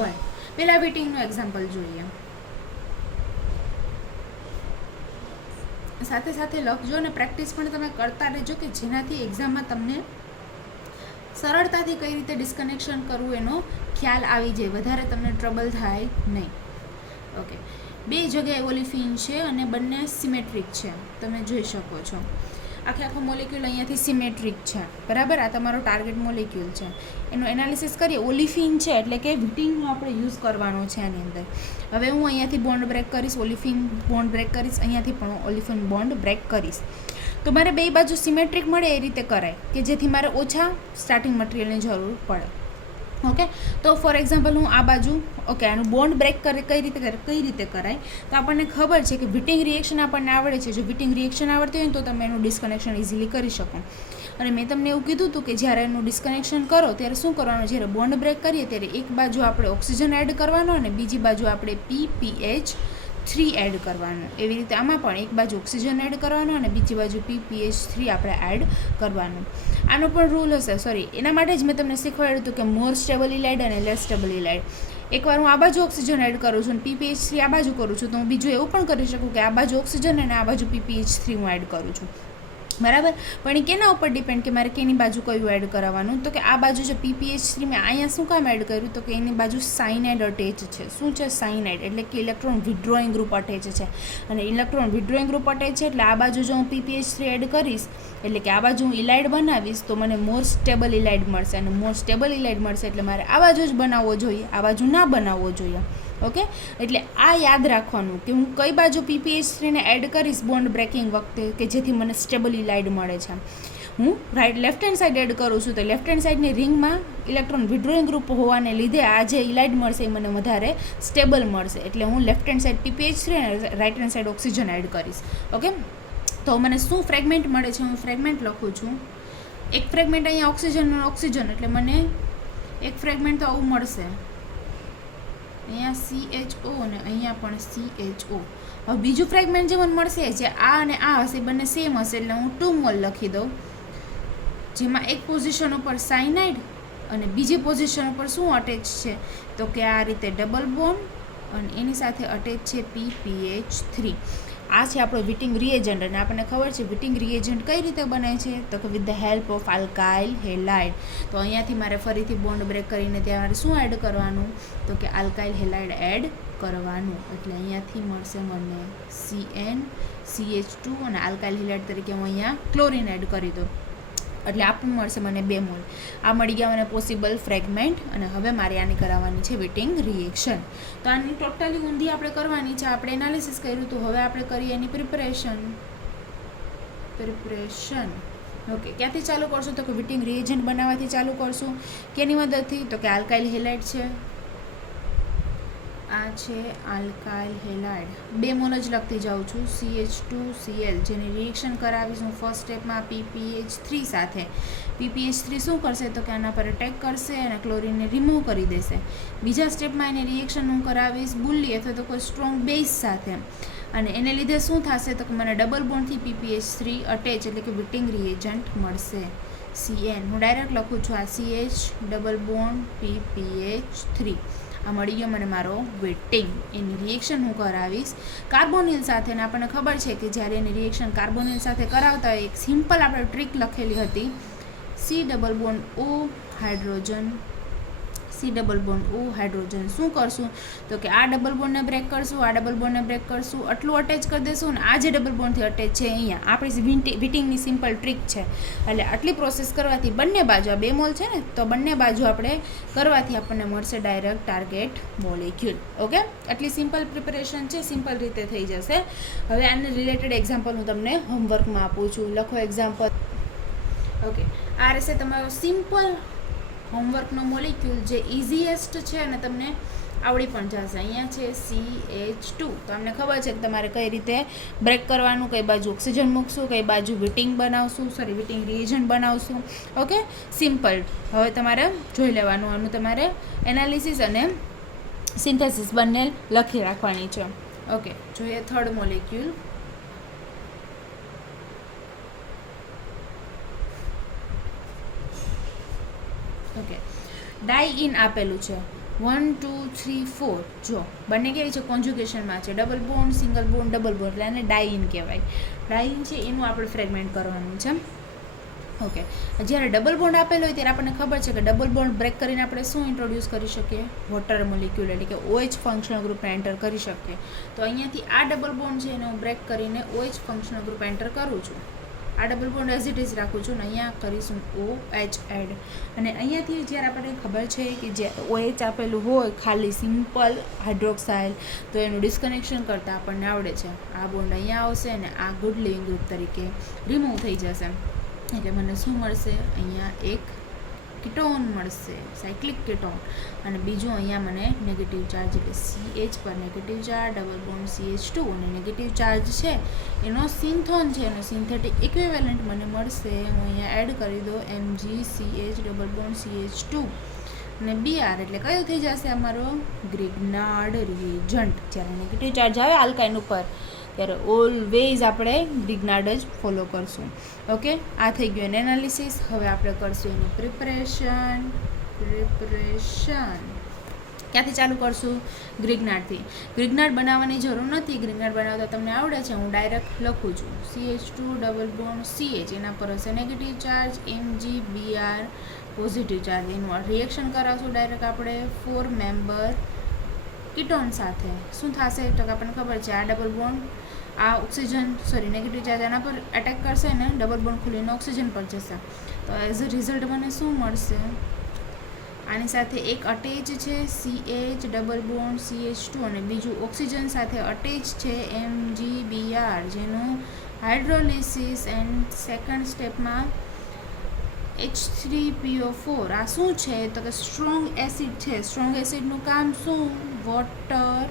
1. પહેલા વિટિંગનું એક્ઝામ્પલ જોઈએ. સાથે સાથે લખજો અને પ્રેક્ટિસ પણ તમે કરતા રહેજો કે જેનાથી એક્ઝામમાં તમને સરળતાથી કઈ રીતે ડિસ્કનેક્શન કરવું એનો ખ્યાલ આવી જાય, વધારે તમને ટ્રબલ થાય નહીં. ઓકે, 2 જગ્યાએ ઓલિફિન છે અને બંને સિમેટ્રિક છે, તમે જોઈ શકો છો. આખો મોલેક્યુલ અહીંયાથી સિમેટ્રિક છે, બરાબર. આ તમારો ટાર્ગેટ મોલેક્યુલ છે. એનું એનાલિસિસ કરીએ. ઓલિફિન છે એટલે કે વિટિંગનો આપણે યુઝ કરવાનો છે આની અંદર. હવે હું અહીંયાથી બોન્ડ બ્રેક કરીશ, ઓલિફિન બોન્ડ બ્રેક કરીશ, અહીંયાથી પણ ઓલિફિન બોન્ડ બ્રેક કરીશ. તો મારે 2 બાજુ સિમેટ્રિક મળે એ રીતે કરાય કે જેથી મારે ઓછા સ્ટાર્ટિંગ મટીરિયલની જરૂર પડે. ઓકે, તો ફોર એક્ઝામ્પલ હું આ બાજુ આનું બોન્ડ બ્રેક કઈ રીતે કરાય તો આપણને ખબર છે કે વિટિંગ રિએક્શન આપણને આવડે છે. જો વિટિંગ રિએક્શન આવડતી હોય ને તો તમે એનું ડિસ્કનેક્શન ઇઝીલી કરી શકો. અને મેં તમને એવું કીધું હતું કે જ્યારે એનું ડિસ્કનેક્શન કરો ત્યારે શું કરવાનું, જ્યારે બોન્ડ બ્રેક કરીએ ત્યારે એક બાજુ આપણે ઓક્સિજન એડ કરવાનો અને બીજી બાજુ આપણે PPH3 એડ કરવાનું. એવી રીતે આમાં પણ એક બાજુ ઓક્સિજન એડ કરવાનો અને બીજી બાજુ PPH3 આપણે એડ કરવાનું. આનો પણ રૂલ હશે, સોરી, એના માટે જ મેં તમને શીખવાડ્યું હતું કે મોર સ્ટેબલ ઇલાઇડ અને લેસ સ્ટેબલ ઇલાઇડ. એકવાર હું આ બાજુ ઓક્સિજન એડ કરું છું અને PPH3 આ બાજુ કરું છું, તો હું બીજું એવું પણ કરી શકું કે આ બાજુ ઓક્સિજન અને આ બાજુ PPH3 હું એડ કરું છું, બરાબર. પણ એ કેના ઉપર ડિપેન્ડ કે મારે કેની બાજુ કયું એડ કરાવવાનું. તો કે આ બાજુ જો PPH3 મેં અહીંયા શું કામ એડ કર્યું તો કે એની બાજુ સાયનાઇડ અટેચ છે. શું છે સાયનાઇડ? એટલે કે ઇલેક્ટ્રોન વિડ્રોઈંગ ગ્રુપ અટેચ છે. અને ઇલેક્ટ્રોન વિડ્રોઈંગ ગ્રુપ અટેચ છે એટલે આ બાજુ જો હું PPH3 એડ કરીશ એટલે કે આ બાજુ હું ઇલાઇડ બનાવીશ તો મને મોર સ્ટેબલ ઇલાઇડ મળશે. અને મોર સ્ટેબલ ઇલાઇડ મળશે એટલે મારે આ બાજુ જ બનાવવો જોઈએ, આ બાજુ ના બનાવવો જોઈએ. ઓકે, એટલે આ યાદ રાખવાનું કે હું કઈ બાજુ PPH3 ને એડ કરીશ બોન્ડ બ્રેકિંગ વખતે કે જેથી મને સ્ટેબલ ઇલાઇડ મળે છે. હું લેફ્ટ હેન્ડ સાઈડ એડ કરું છું તો લેફ્ટ હેન્ડ સાઈડની રિંગમાં ઇલેક્ટ્રોન વિડ્રોઈંગ ગ્રુપ હોવાને લીધે આ જે ઇલાઇડ મળશે એ મને વધારે સ્ટેબલ મળશે. એટલે હું લેફ્ટ હેન્ડ સાઈડ PPH3 અને right hand side oxygen add કરીશ. ઓકે, તો મને શું ફ્રેગમેન્ટ મળે છે, હું ફ્રેગમેન્ટ લખું છું. એક ફ્રેગમેન્ટ અહીંયા ઓક્સિજન એટલે મને એક ફ્રેગમેન્ટ તો આવું મળશે, અહીંયા CHO અને અહીંયા પણ CHO. હવે બીજું ફ્રેગમેન્ટ જે મને મળશે જે આ અને આ હશે બંને સેમ હશે એટલે હું 2 મોલ લખી દઉં, જેમાં એક પોઝિશન ઉપર સાયનાઇડ અને બીજી પોઝિશન ઉપર શું અટેચ છે તો કે આ રીતે ડબલ બોન્ડ અને એની સાથે અટેચ છે PPH3. આ છે આપણો વિટિંગ રિએજન્ટ. અને આપણને ખબર છે વિટિંગ રિએજન્ટ કઈ રીતે બને છે તો કે with the help of alkyl halide. તો અહીંયાથી મારે ફરીથી બોન્ડ બ્રેક કરીને ત્યાં મારે શું એડ કરવાનું તો કે આલ્કાઇલ હેલાઇડ એડ કરવાનું. એટલે અહીંયાથી મળશે મને CnCH2 અને આલ્કાઇલ હેલાઇડ તરીકે હું અહીંયા ક્લોરિન એડ કરી દઉં એટલે આપણને મળશે મને 2 મોલ. આ મળી ગયા મને પોસિબલ ફ્રેગમેન્ટ. અને હવે મારે આની કરાવવાની છે વિટિંગ રિએક્શન. તો આની ટોટલી ઊંધી આપણે કરવાની છે. આપણે એનાલિસિસ કર્યું તો હવે આપણે કરીએ એની પ્રિપરેશન. ઓકે, ક્યાંથી ચાલુ કરશું તો કે વિટિંગ રિએજન્ટ બનાવવાથી ચાલુ કરશું. કેની મદદથી તો કે આલ્કાઇલ હેલાઇડ છે, આ છે આલ્કાઇલ હેલાઇડ. 2 મોલ જ લખતી જાઉં છું, CH2Cl, જેની રિએક્શન કરાવીશ હું ફર્સ્ટ સ્ટેપમાં PPH3 સાથે. PPH3 શું કરશે તો કે આના પર અટેક કરશે અને ક્લોરિનને રિમૂવ કરી દેશે. બીજા સ્ટેપમાં એની રિએક્શન હું કરાવીશ બુલ્લી અથવા તો કોઈ સ્ટ્રોંગ બેઝ સાથે અને એને લીધે શું થશે તો કે મને ડબલ બોન્ડથી PPH3 અટેચ એટલે કે વિટિંગ રિએજન્ટ મળશે Cn. હું ડાયરેક્ટ લખું છું આ CH ડબલ બોન્ડ PPH3. આ મળી ગયો મને મારો વિટિંગ. એની રિએક્શન હું કરાવીશ કાર્બોનિલ સાથે. અને આપણને ખબર છે કે જ્યારે એની રિએક્શન કાર્બોનિલ સાથે કરાવતા હોય એક સિમ્પલ આપણે ટ્રીક લખેલી હતી, C double bond O hydrogen, C double bond O hydrogen. શું કરશું તો કે આ ડબલ બોન્ડને બ્રેક કરશું, આ ડબલ બોન્ડને બ્રેક કરશું, આટલું અટેચ કરી દઈશું અને આ જે ડબલ બોન્ડથી અટેચ છે અહીંયા આપણી વિટિંગની સિમ્પલ ટ્રીક છે. એટલે આટલી પ્રોસેસ કરવાથી બંને બાજુ આ 2 મોલ છે ને તો બંને બાજુ આપણે કરવાથી આપણને મળશે ડાયરેક્ટ ટાર્ગેટ મોલેક્યુલ. ઓકે, આટલી સિમ્પલ પ્રિપરેશન છે, સિમ્પલ રીતે થઈ જશે. હવે આને રિલેટેડ એક્ઝામ્પલ હું તમને હોમવર્કમાં આપું છું. લખો એક્ઝામ્પલ. ઓકે, આ રહેશે તમારો સિમ્પલ હોમવર્કનો મોલિક્યુલ જે ઇઝીએસ્ટ છે અને તમને આવડી પણ જશે. અહીંયા છે CH2, તો અમને ખબર છે કે તમારે કઈ રીતે બ્રેક કરવાનું, કઈ બાજુ ઓક્સિજન મૂકશું, કઈ બાજુ વિટિંગ બનાવશું, વિટિંગ રિએજન્ટ બનાવશું. Okay, simple. હવે તમારે જોઈ લેવાનું, આનું તમારે એનાલિસિસ અને સિન્થેસિસ બંને લખી રાખવાની છે. ઓકે, જોઈએ થર્ડ મોલેક્યુલ. ઓકે, ડાઈઇન આપેલું છે 1 2 3 4. જો બંને કેવી છે, કોન્જ્યુગેશનમાં છે, double bond, single bond, double bond, એટલે એને ડાઈઇન કહેવાય. ડાઈઇન છે એનું આપણે ફ્રેગમેન્ટ કરવાનું છે. ઓકે, જ્યારે ડબલ બોન્ડ આપેલો હોય ત્યારે આપણને ખબર છે કે ડબલ બોન્ડ બ્રેક કરીને આપણે શું ઇન્ટ્રોડ્યુસ કરી શકીએ, વોટર મોલિક્યુલ એટલે કે OH ફંક્શનલ ગ્રુપને એન્ટર કરી શકીએ. તો અહીંયાથી આ ડબલ બોન્ડ છે એને હું બ્રેક કરીને OH ફંક્શનલ ગ્રુપ એન્ટર કરું છું. આ double bond as it is રાખું છું, અને અહીંયા કરીશું OH એડ. અને અહીંયાથી જ્યારે આપણને ખબર છે કે જે OH આપેલું હોય ખાલી સિમ્પલ હાઇડ્રોક્સાઇલ, તો એનું ડિસ્કનેક્શન કરતાં આપણને આવડે છે. આ બોન્ડ અહીંયા આવશે અને આ ગુડ લિવિંગ ગ્રુપ તરીકે રિમૂવ થઈ જશે. એટલે મને શું મળશે, અહીંયા એક કીટોન મળશે, સાયક્લિક કીટોન, અને બીજું અહીંયા મને નેગેટિવ ચાર્જ એટલે CH પર negative charge, double bond CH2, અને નેગેટિવ ચાર્જ છે એનો સિન્થોન છે, એનો સિન્થેટિક ઇક્વિવેલન્ટ મને મળશે. હું અહીંયા એડ કરી દો MgCH ડબલ બોન્ડ CH2 અને Br, એટલે કયું થઈ જશે અમારો ગ્રિગ્નાર્ડ રિએજન્ટ. જ્યારે નેગેટિવ ચાર્જ આવે આલ્કાઇન ઉપર ત્યારે ઓલવેઝ આપણે ગ્રિગ્નાર્ડ જ ફોલો કરશું. ઓકે, આ થઈ ગયું એનું એનાલિસિસ. હવે આપણે કરશું એનું પ્રિપરેશન. ક્યાંથી ચાલુ કરશું, ગ્રિગ્નાર્ડથી. ગ્રિગ્નાર્ડ બનાવવાની જરૂર નથી, ગ્રિગ્નાર્ડ બનાવતા તમને આવડે છે, હું ડાયરેક્ટ લખું છું. CH2 ડબલ બોન્ડ CH, એના પર હશે negative charge, MgBr positive charge. એનું રિએક્શન કરાવશું ડાયરેક્ટ આપણે 4 મેમ્બર કીટોન સાથે. શું થશે તો આપણને ખબર છે, આ ડબલ બોન્ડ આ ઓક્સિજન નેગેટિવ ચાર્જ આના પર એટેક કરશે ને ડબલ બોન્ડ ખુલીને ઓક્સિજન પર જશે. તો એઝ અ રિઝલ્ટ મને શું મળશે, આની સાથે એક અટેચ છે CH ડબલ બોન્ડ CH2, અને બીજું ઓક્સિજન સાથે અટેચ છે MgBr, જેનું હાઇડ્રોલિસિસ એન્ડ સેકન્ડ સ્ટેપમાં H3PO4. આ શું છે તો કે સ્ટ્રોંગ એસિડ છે. સ્ટ્રોંગ એસિડનું કામ શું, વોટર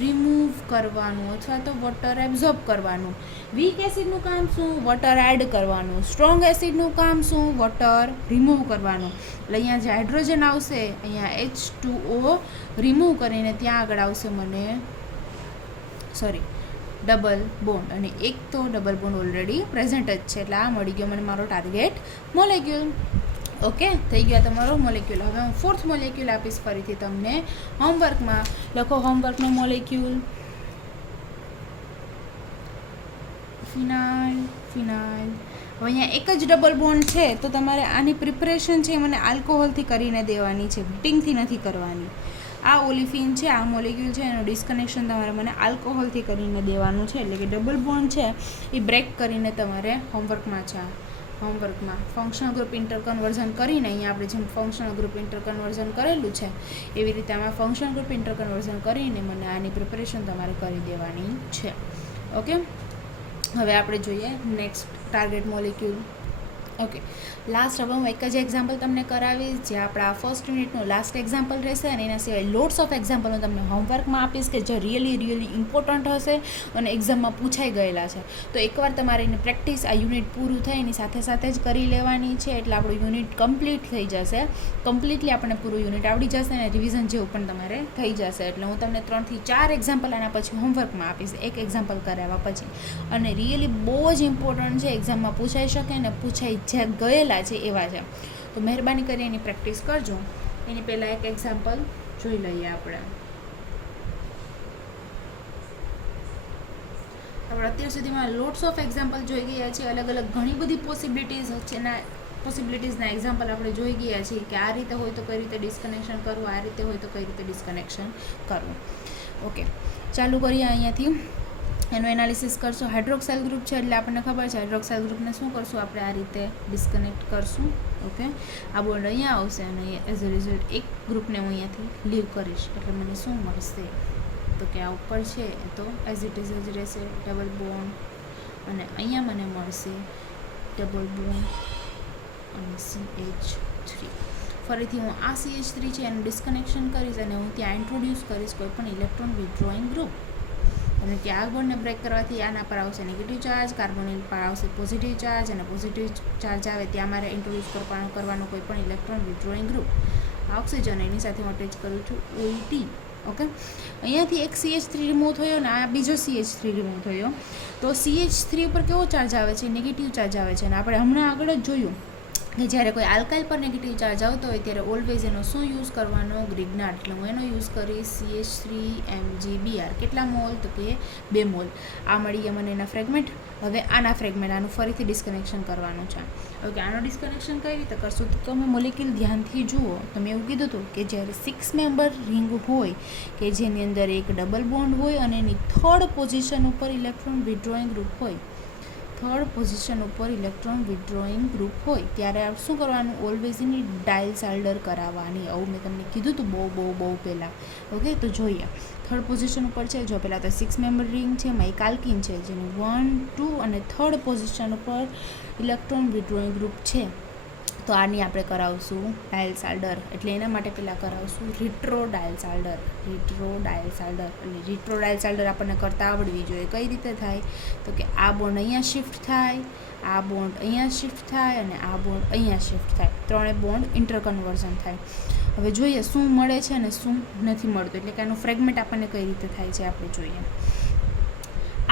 રિમૂવ કરવાનું અથવા તો વોટર એબ્ઝોર્બ કરવાનું. વીક એસિડનું કામ શું, વોટર એડ કરવાનું. સ્ટ્રોંગ એસિડનું કામ શું, વોટર રિમૂવ કરવાનું. એટલે અહીંયા જે હાઇડ્રોજન આવશે, અહીંયા H2O રિમૂવ કરીને ત્યાં આગળ આવશે મને ડબલ બોન્ડ, અને એક તો ડબલ બોન્ડ ઓલરેડી પ્રેઝન્ટ જ છે. એટલે આ મળી ગયો મને મારો ટાર્ગેટ મોલેક્યુલ. ઓકે, થઈ ગયા તમારો મોલેક્યુલ. હવે હું ફોર્થ મોલેક્યુલ આપીશ ફરીથી તમને હોમવર્કમાં. લખો હોમવર્કનો મોલેક્યુલ ફિનાઇલ. હવે અહીંયા એક જ ડબલ બોન્ડ છે, તો તમારે આની પ્રિપરેશન છે મને આલ્કોહોલથી કરીને દેવાની છે, વિટિંગથી નથી કરવાની. આ ઓલિફિન છે, આ મોલેક્યુલ છે, એનું ડિસ્કનેક્શન તમારે મને આલ્કોહોલથી કરીને દેવાનું છે. એટલે કે ડબલ બોન્ડ છે એ બ્રેક કરીને તમારે હોમવર્કમાં ફંક્શનલ ગ્રુપ ઇન્ટરકન્વર્ઝન કરીને, અહીંયા આપણે જેમ ફંક્શનલ ગ્રુપ ઇન્ટરકન્વર્ઝન કરેલું છે એવી રીતે આમાં ફંક્શનલ ગ્રુપ ઇન્ટરકન્વર્ઝન કરીને મને આની પ્રિપરેશન તમારે કરી દેવાની છે. ઓકે, હવે આપણે જોઈએ next target molecule. Okay, last હવે હું એક જ એક્ઝામ્પલ તમને કરાવીશ, જે આપણા ફર્સ્ટ યુનિટનું લાસ્ટ એક્ઝામ્પલ રહેશે, અને એના સિવાય લોટ્સ ઓફ એક્ઝામ્પલ હું તમને હોમવર્કમાં આપીશ કે જે રિયલી ઇમ્પોર્ટન્ટ હશે અને એક્ઝામમાં પૂછાઈ ગયેલા છે. તો એકવાર તમારે એની પ્રેક્ટિસ આ યુનિટ પૂરું થાય એની સાથે જ કરી લેવાની છે. એટલે આપણું યુનિટ કમ્પ્લીટ થઈ જશે. કમ્પ્લીટલી આપણને પૂરું યુનિટ આવડી જશે અને રિવિઝન જેવું પણ તમારે થઈ જશે. એટલે હું તમને 3 થી 4 એક્ઝામ્પલ આના પછી હોમવર્કમાં આપીશ, એક એક્ઝામ્પલ કરાવ્યા પછી. અને રિયલી બહુ જ ઇમ્પોર્ટન્ટ છે, એક્ઝામમાં પૂછાઈ શકે અને પૂછાઈ જે ગયેલા છે એવા છે. તો મહેરબાની કરી એની પ્રેક્ટિસ કરજો. એની પહેલાં એક એક્ઝામ્પલ જોઈ લઈએ આપણે. અત્યાર સુધીમાં લોટ્સ ઓફ એક્ઝામ્પલ જોઈ ગયા છે, અલગ ઘણી બધી પોસિબિલિટીઝના એક્ઝામ્પલ આપણે જોઈ ગયા છીએ કે આ રીતે હોય તો કઈ રીતે ડિસ્કનેક્શન કરવું, આ રીતે હોય તો કઈ રીતે ડિસ્કનેક્શન કરવું. ઓકે, ચાલુ કરીએ. અહીંયાથી એનું એનાલિસિસ કરશું. હાઇડ્રોક્સાઇલ ગ્રુપ છે એટલે આપણને ખબર છે હાઇડ્રોક્સાઇલ ગ્રુપને શું કરશું, આપણે આ રીતે ડિસ્કનેક્ટ કરશું. ઓકે, આ બોન્ડ અહીંયા આવશે અને એઝ અ રિઝલ્ટ એક ગ્રુપને હું અહીંયાથી લીવ કરીશ. એટલે મને શું મળશે તો કે આ ઉપર છે તો એઝ ઇટ ઇઝ જ રહેશે ડબલ બોન્ડ, અને અહીંયા મને મળશે ડબલ બોન્ડ અને CH3. ફરીથી હું આ CH3 છે એનું ડિસ્કનેક્શન કરીશ અને હું ત્યાં ઇન્ટ્રોડ્યુસ કરીશ કોઈ પણ ઇલેક્ટ્રોન વિથડ્રોઈંગ ગ્રુપ, અને ત્યાં આ બોન્ડને બ્રેક કરવાથી આના પર આવશે નેગેટિવ ચાર્જ, કાર્બોનિલ પર આવશે પોઝિટિવ ચાર્જ, અને પોઝિટિવ ચાર્જ આવે ત્યાં મારે ઇન્ટ્રોડ્યુસ કરવાનો કોઈ પણ ઇલેક્ટ્રોન વિથડ્રોઈંગ ગ્રુપ. આ ઓક્સિજન એની સાથે હું અટેચ કરું છું OET. ઓકે, અહીંયાથી એક CH3 રિમૂવ થયો ને આ બીજો CH3 રિમૂવ થયો. તો CH3 ઉપર કેવો ચાર્જ આવે છે? નેગેટિવ ચાર્જ આવે છે. અને આપણે હમણાં આગળ જ જોયું કે જ્યારે કોઈ આલ્કાઇલ પર નેગેટિવ ચાર્જ આવતો હોય ત્યારે ઓલવેઝ એનો શું યુઝ કરવાનો? ગ્રિગ્નાર્ડ. એટલે હું એનો યુઝ કરીશ CH3MgBr. કેટલા મોલ? તો કે 2 મોલ. આ મળી ગયા મને એના ફ્રેગમેન્ટ. હવે આના ફ્રેગમેન્ટ આનું ફરીથી ડિસ્કનેક્શન કરવાનું છે. ઓકે, આનો ડિસ્કનેક્શન કઈ રીતે કરશું? તો તમે મોલેક્યુલ ધ્યાનથી જુઓ. તમે એવું કીધું હતું કે જ્યારે 6 મેમ્બર રિંગ હોય કે જેની અંદર એક ડબલ બોન્ડ હોય અને એની થર્ડ પોઝિશન ઉપર ઇલેક્ટ્રોન વિથડ્રોઈંગ ગ્રુપ હોય, ત્યારે શું કરવાનું? ઓલવેઝ એની ડાયલ્સાલ્ડર કરાવવાની. આવું મેં તમને કીધું હતું બહુ પહેલાં. ઓકે, તો જોઈએ થર્ડ પોઝિશન ઉપર છે. જો પહેલાં તો 6 મેમ્બર રિંગ છે, એમાં એક આલ્કીન છે જેનું 1, 2 અને થર્ડ પોઝિશન ઉપર ઇલેક્ટ્રોન વિથડ્રોઈંગ ગ્રુપ છે. તો આની આપણે કરાવશું ડાયલ્સાલ્ડર. એટલે એના માટે પહેલાં કરાવશું રિટ્રો ડાયલ્સાલ્ડર. એટલે રિટ્રો ડાયલ્સાલ્ડર આપણને કરતાં આવડવી જોઈએ. કઈ રીતે થાય? તો કે આ બોન્ડ અહીંયા શિફ્ટ થાય, આ બોન્ડ અહીંયા શિફ્ટ થાય અને આ બોન્ડ અહીંયા શિફ્ટ થાય. 3 બોન્ડ ઇન્ટરકન્વર્ઝન થાય. હવે જોઈએ શું મળે છે અને શું નથી મળતું. એટલે કે આનું ફ્રેગમેન્ટ આપણને કઈ રીતે થાય છે આપણે જોઈએ.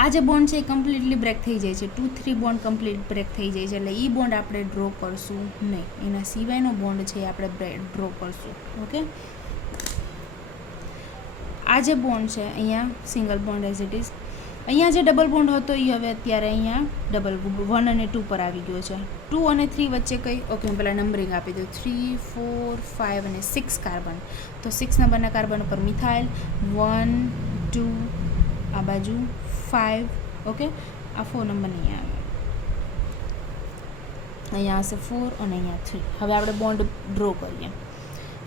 આ જે બોન્ડ છે એ કમ્પ્લીટલી બ્રેક થઈ જાય છે. 2-3 બોન્ડ કમ્પ્લીટ બ્રેક થઈ જાય છે. એટલે એ બોન્ડ આપણે ડ્રો કરશું નહીં. એના સિવાયનો બોન્ડ છે એ આપણે ડ્રો કરશું. ઓકે, આ જે બોન્ડ છે અહીંયા single bond as it is. અહીંયા જે ડબલ બોન્ડ હતો એ હવે અત્યારે અહીંયા 1 અને 2 પર આવી ગયો છે. 2 અને 3 વચ્ચે કઈ? ઓકે, હું પહેલાં નંબરિંગ આપી દઉં. 3, 4, 5 અને 6 કાર્બન. તો 6 નંબરના કાર્બન ઉપર મિથાઇલ 1, 2, આ બાજુ 5. ઓકે, આ 4 નંબર અહીંયા આવે, અહીંયા હશે 4 અને અહીંયા 3. હવે આપણે બોન્ડ ડ્રો કરીએ.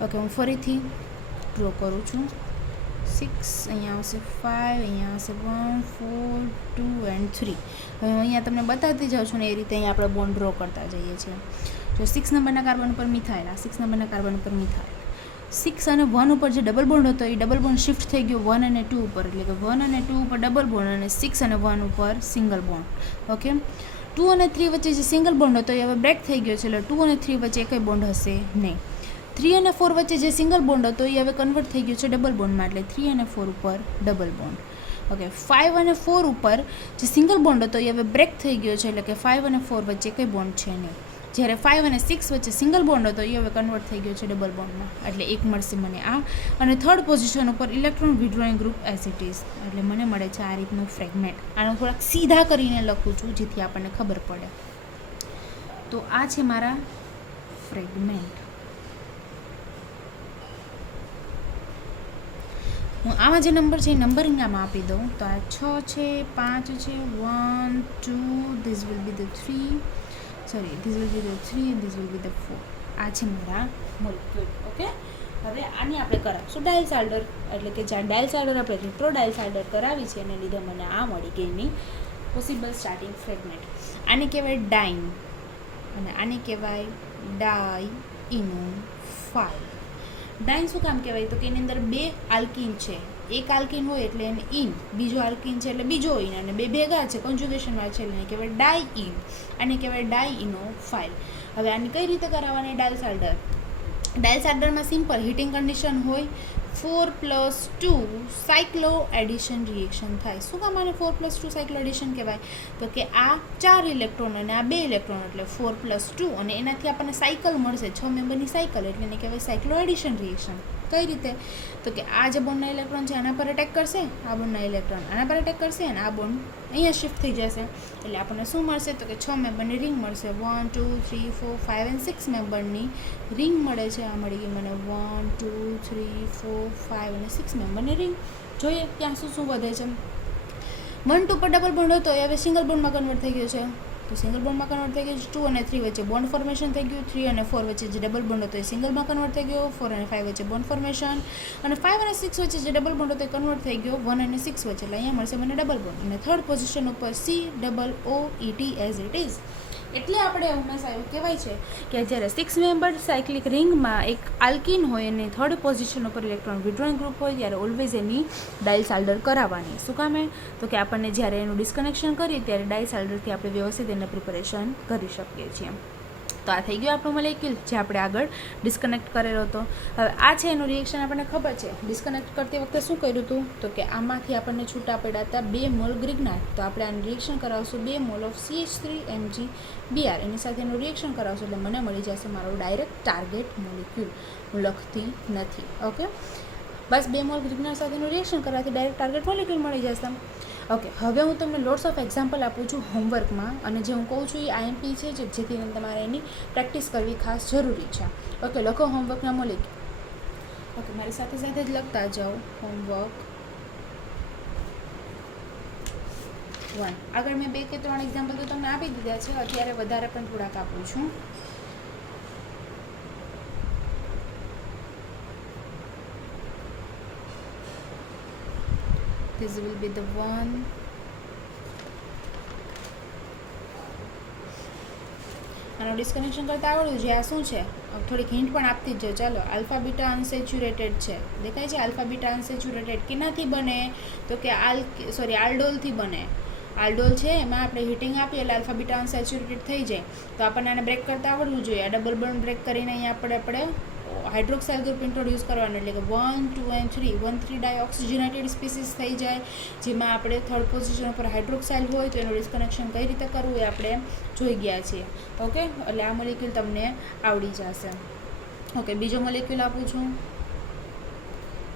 ઓકે, હું ફરીથી ડ્રો કરું છું. 6, અહીંયા આવશે 5, અહીંયા આવશે 1, 4, 2 એન્ડ 3. હવે હું અહીંયા તમને બતાવતી જાઉં છું ને એ રીતે અહીંયા આપણે બોન્ડ ડ્રો કરતા જઈએ છીએ. જો 6 નંબરના કાર્બન ઉપર મિથાઇલ, આ 6 નંબરના કાર્બન ઉપર મિથાઇલ. 6 અને 1 ઉપર જે ડબલ બોન્ડ હતો એ ડબલ બોન્ડ શિફ્ટ થઈ ગયો 1 અને 2 ઉપર. એટલે કે 1 અને 2 ઉપર ડબલ બોન્ડ અને 6 અને 1 ઉપર સિંગલ બોન્ડ. ઓકે, 2 અને 3 વચ્ચે જે સિંગલ બોન્ડ હતો એ હવે બ્રેક થઈ ગયો છે. એટલે 2 અને 3 વચ્ચે કંઈ બોન્ડ હશે નહીં. 3 અને 4 વચ્ચે જે સિંગલ બોન્ડ હતો એ હવે કન્વર્ટ થઈ ગયો છે ડબલ બોન્ડમાં. એટલે 3 અને 4 ઉપર ડબલ બોન્ડ. ઓકે, 5 અને 4 ઉપર જે સિંગલ બોન્ડ હતો એ હવે બ્રેક થઈ ગયો છે. એટલે કે 5 અને 4 વચ્ચે કંઈ બોન્ડ છે નહીં. જ્યારે 5 અને 6 વચ્ચે સિંગલ બોન્ડ હતો એ હવે કન્વર્ટ થઈ ગયો છે ડબલ બોન્ડમાં. એટલે એક મળશે મને આ. અને થર્ડ પોઝિશન ઉપર electron withdrawing group as it is. એટલે મને મળે છે આ રીતનું ફ્રેગમેન્ટ. આનો થોડાક સીધા કરીને લખું છું જેથી આપણને ખબર પડે. તો આ છે મારા ફ્રેગમેન્ટ. હું આમાં જે નંબર છે એ નંબરિંગ આમાં આપી દઉં. તો આ 6 છે, 5 છે, 1, 2, this will be the 3, this will be the 3 and this will be the 4. આ છે મારા મોલેક્યુલ. ઓકે, હવે આની આપણે કરાવશું ડાયલ્સાલ્ડર. એટલે કે જ્યાં ડાયલ્સાલ્ડર આપણે રિટ્રો ડાયલ્સાલ્ડર કરાવી છે એને લીધે મને આ મળી ગઈ એની પોસિબલ સ્ટાર્ટિંગ ફ્રેગમેન્ટ. આને કહેવાય ડાઇન અને આને કહેવાય ડાઇઇનોફાઇલ. ડાઇન શું કામ કહેવાય? તો કે એની અંદર 2 આલ્કીન છે. એક આલ્કીન હોય એટલે એને ઇન, બીજો આલ્કીન છે એટલે બીજો ઇન, અને 2 ભેગા છે કોન્જુગેશનમાં છે એટલે એને કહેવાય ડાઇઇન. આને કહેવાય ડાઇઇનોફાઇલ. હવે આની કઈ રીતે કરાવવાની ડાયલ્સાલ્ડર? ડાયલ્સાલ્ડરમાં સિમ્પલ હીટિંગ કન્ડિશન હોય. 4+2 સાયક્લો એડિશન રિએક્શન થાય. શું કામ આને 4+2 સાયક્લો એડિશન કહેવાય? તો કે આ 4 ઇલેક્ટ્રોન અને આ 2 ઇલેક્ટ્રોન એટલે 4+2 અને એનાથી આપણને સાયકલ મળશે, 6 મેમ્બરની સાયકલ. એટલે એને કહેવાય સાયક્લો એડિશન રિએક્શન. કઈ રીતે? તો કે આ જે બોન્ડના ઇલેક્ટ્રોન છે આના પર અટેક કરશે, આ બોન્ડના ઇલેક્ટ્રોન આના પર અટેક કરશે અને આ બોન્ડ અહીંયા શિફ્ટ થઈ જશે. એટલે આપણને શું મળશે? તો કે 6 મેમ્બરની રિંગ મળશે. 1, 2, 3, 4, 5 અને 6 મેમ્બરની રિંગ મળે છે. આ મળી ગઈ મને 1, 2, 3, 4, 5 અને 6 મેમ્બરની રિંગ. જોઈએ ત્યાં શું વધે છે. 1, 2 પર ડબલ બોન્ડ હતો એ હવે સિંગલ બોન્ડમાં કન્વર્ટ થઈ ગયો છે. તો સિંગલ બોન્ડમાં કન્વર્ટ થઈ ગયું છે. 2 અને 3 વચ્ચે બોન્ડ ફોર્મેશન થઈ ગયું. 3 અને 4 વચ્ચે જે ડબલ બોન્ડ હતો એ સિંગલમાં કન્વર્ટ થઈ ગયો. 4 અને 5 વચ્ચે બોન્ડ ફોર્મેશન અને 5 અને 6 વચ્ચે જે ડબલ બોન્ડ હતો એ કન્વર્ટ થઈ ગયો 1 અને 6 વચ્ચે. એટલે અહીંયા મળશે મને ડબલ બોન્ડ અને થર્ડ પોઝિશન ઉપર COOET એઝ ઇટ ઇઝ. એટલે આપણે હંમેશા એવું કહેવાય છે કે જ્યારે 6 મેમ્બર્ડ સાયક્લિક રિંગમાં એક આલ્કીન હોય અને થર્ડ પોઝિશન ઉપર ઇલેક્ટ્રોન વિડ્રોઈંગ ગ્રુપ હોય ત્યારે ઓલવેઝ એની ડાયસાલ્ડર કરાવવાની. શું કામે? તો કે આપણને જ્યારે એનું ડિસ્કનેક્શન કરીએ ત્યારે ડાયસાલ્ડરથી આપણે વ્યવસ્થિત એને પ્રિપેરેશન કરી શકીએ છીએ. તો આ થઈ ગયું આપણું મોલેક્યુલ જે આપણે આગળ ડિસ્કનેક્ટ કરેલો હતો. હવે આ છે એનું રિએક્શન આપણને ખબર છે. ડિસ્કનેક્ટ કરતી વખતે શું કર્યું હતું? તો કે આમાંથી આપણને છૂટા પડ્યા હતા 2 મોલ ગ્રિગ્નાઇટ. તો આપણે આનું રિએક્શન કરાવશું 2 મોલ ઓફ CH3MgBr. એની સાથે એનું રિએક્શન કરાવશું એટલે મને મળી જશે મારો ડાયરેક્ટ ટાર્ગેટ મોલેક્યુલ. હું લખતી નથી. ઓકે, બસ 2 મોલ ગ્રિગ્નાઇટ સાથેનું રિએક્શન કરવાથી ડાયરેક્ટ ટાર્ગેટ મોલેક્યુલ મળી જશે. ઓકે, હવે હું તમને લોટ્સ ઓફ એક્ઝામ્પલ આપું છું હોમવર્કમાં, અને જે હું કહું છું એ IMP છે, જેથી તમારે એની પ્રેક્ટિસ કરવી ખાસ જરૂરી છે. ઓકે, લખો હોમવર્કના મોલેક્યુલ. ઓકે, મારી સાથે સાથે જ લખતા જાઓ. હોમવર્ક 1. આગળ મેં 2 કે 3 એક્ઝામ્પલ તો તમને આપી દીધા છે, અત્યારે વધારે પણ થોડાક આપું છું. This will be the one. આનું ડિસ્કનેક્શન કરતાં આવડ્યું છે. આ શું છે? થોડીક હિન્ટ પણ આપતી જ ચાલો. આલ્ફા બીટા અનસેચ્યુરેટેડ છે. દેખાય છે? આલ્ફા બીટા અનસેચ્યુરેટેડ કેનાથી બને? તો કે આલ્ડોલથી બને. આલ્ડોલ છે એમાં આપણે હીટિંગ આપીએ એટલે આલ્ફા બીટા અનસેચ્યુરેટેડ થઈ જાય. તો આપણને આને બ્રેક કરતાં આવડવું જોઈએ. આ ડબલ બોન્ડ બ્રેક કરીને અહીંયા આપણે હાઇડ્રોક્સાઇલ ગ્રુપ ઇન્ટ્રોડ્યુસ કરવાનું, એટલે કે 1, 2 and 3 1,3 ડાયઓક્સિજનેટેડ સ્પીસીસ થઈ જાય, જેમાં આપણે થર્ડ પોઝિશન ઉપર હાઇડ્રોક્સાઇલ હોય તો એનું ડિસ્કનેક્શન કઈ રીતે કરવું એ આપણે જોઈ ગયા છીએ. ઓકે, એટલે આ મોલેક્યુલ તમને આવડી જશે. ઓકે, બીજો મોલેક્યુલ આપું છું.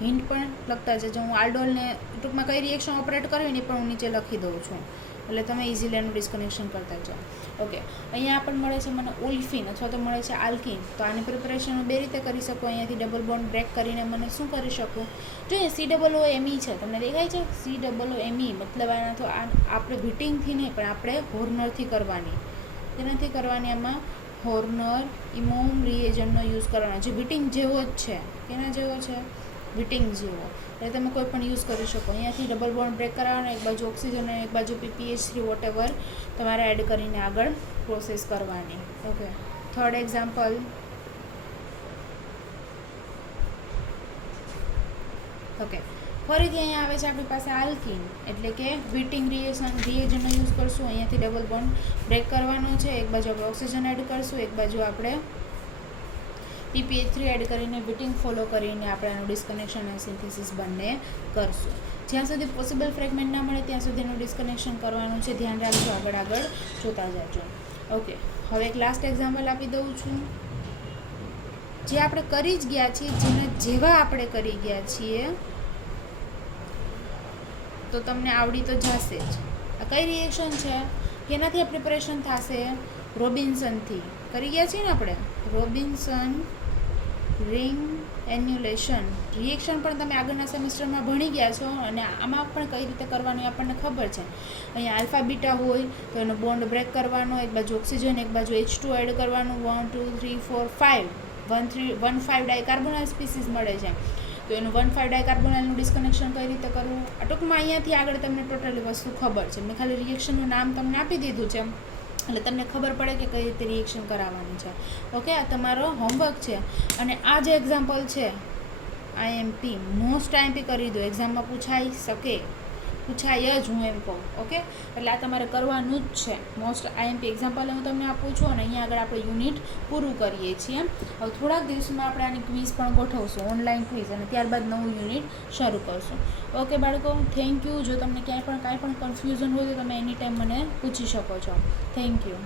હિન્ટ પણ લખતા જજો. હું આલ્ડોલને ટૂંકમાં કઈ રિએક્શન ઓપરેટ કરવી ને પણ હું નીચે લખી દઉં છું, એટલે તમે ઇઝીલી એનું ડિસ્કનેક્શન કરતા જાઓ. ઓકે, અહીંયા આપણને મળે છે મને ઓલ્ફિન અથવા તો મળે છે આલ્કિન. તો આની પ્રિપેરેશન હું 2 રીતે કરી શકું. અહીંયાથી ડબલ બોન્ડ બ્રેક કરીને મને શું કરી શકું? જોઈએ COOMe છે, તમને દેખાય છે? COOMe મતલબ આના તો આપણે હીટિંગથી નહીં પણ આપણે હોર્નરથી કરવાની. તેનાથી કરવાની આમાં હોર્નર ઇમોમ રિએજન્ટનો યુઝ કરવાનો, જે હીટિંગ જેવો જ છે. કેના જેવો છે? હીટિંગ જેવો. એટલે તમે કોઈ પણ યુઝ કરી શકો. અહીંયાથી ડબલ બોન્ડ બ્રેક કરાવવાનો, એક બાજુ ઓક્સિજન અને એક બાજુ PPH3 વોટેવર તમારે એડ કરીને આગળ પ્રોસેસ કરવાની. Okay, third example. ઓકે, ફરીથી અહીંયા આવે છે આપણી પાસે આલ્કિન, એટલે કે હીટિંગ રિએજન્ટનો યુઝ કરશું. અહીંયાથી ડબલ બોન્ડ બ્રેક કરવાનો છે. એક બાજુ આપણે ઓક્સિજન એડ કરશું, એક બાજુ આપણે PPH3 એડ કરીને હીટિંગ ફોલો કરીને આપણે આનું ડિસ્કનેક્શન અને સિન્થેસિસ બંને કરશું. જ્યાં સુધી પોસિબલ ફ્રેગમેન્ટ ના મળે ત્યાં સુધી એનું ડિસ્કનેક્શન કરવાનું છે. ધ્યાન રાખજો, આગળ જોતા જાજો. ઓકે, હવે એક લાસ્ટ એક્ઝામ્પલ આપી દઉં છું. જે આપણે કરી જ ગયા છીએ, જેના જેવા આપણે કરી ગયા છીએ, તો તમને આવડી તો જશે જ. આ કઈ રિએક્શન છે? કેનાથી આ પ્રિપેરેશન થશે? રોબિન્સનથી કરી ગયા છીએ ને આપણે. રોબિન્સન રિંગ એન્યુલેશન રિએક્શન પણ તમે આગળના સેમિસ્ટરમાં ભણી ગયા છો, અને આમાં પણ કઈ રીતે કરવાની આપણને ખબર છે. અહીંયા આલ્ફા બીટા હોય તો એનો બોન્ડ બ્રેક કરવાનો, એક બાજુ ઓક્સિજન એક બાજુ H2 એડ કરવાનું. 1, 2, 3, 4, 5 1,5 ડાયકાર્બોનાઇલ સ્પીસીસ મળે છે. તો એનું 1,5 ડાયકાર્બોનાઇલનું ડિસ્કનેક્શન કઈ રીતે કરવું? ટૂંકમાં અહીંયાથી આગળ તમને ટોટલી વસ્તુ ખબર છે. મેં ખાલી રિએક્શનનું નામ તમને આપી દીધું છે, એટલે તમને ખબર પડે કે કઈ રીતે રિએક્શન કરાવવાની છે. ઓકે, આ તમારો હોમવર્ક છે. અને આ જે એક્ઝામ્પલ છે IMP, મોસ્ટ IMP કરી દો. એક્ઝામમાં પૂછાય જ, હું એમ કહું. ઓકે, એટલે આ તમારે કરવાનું જ છે. મોસ્ટ IMP એક્ઝામ્પલ હું તમને આપું છું, અને અહીંયા આગળ આપણે યુનિટ પૂરું કરીએ છીએ. હવે થોડાક દિવસમાં આપણે આની ક્વિઝ પણ ગોઠવશું, ઓનલાઈન ક્વિઝ, અને ત્યારબાદ નવું યુનિટ શરૂ કરશું. ઓકે બાળકો, થેન્ક યુ. જો તમને કાંઈ પણ કન્ફ્યુઝન હોય તો તમે એની ટાઈમ મને પૂછી શકો છો. Thank you.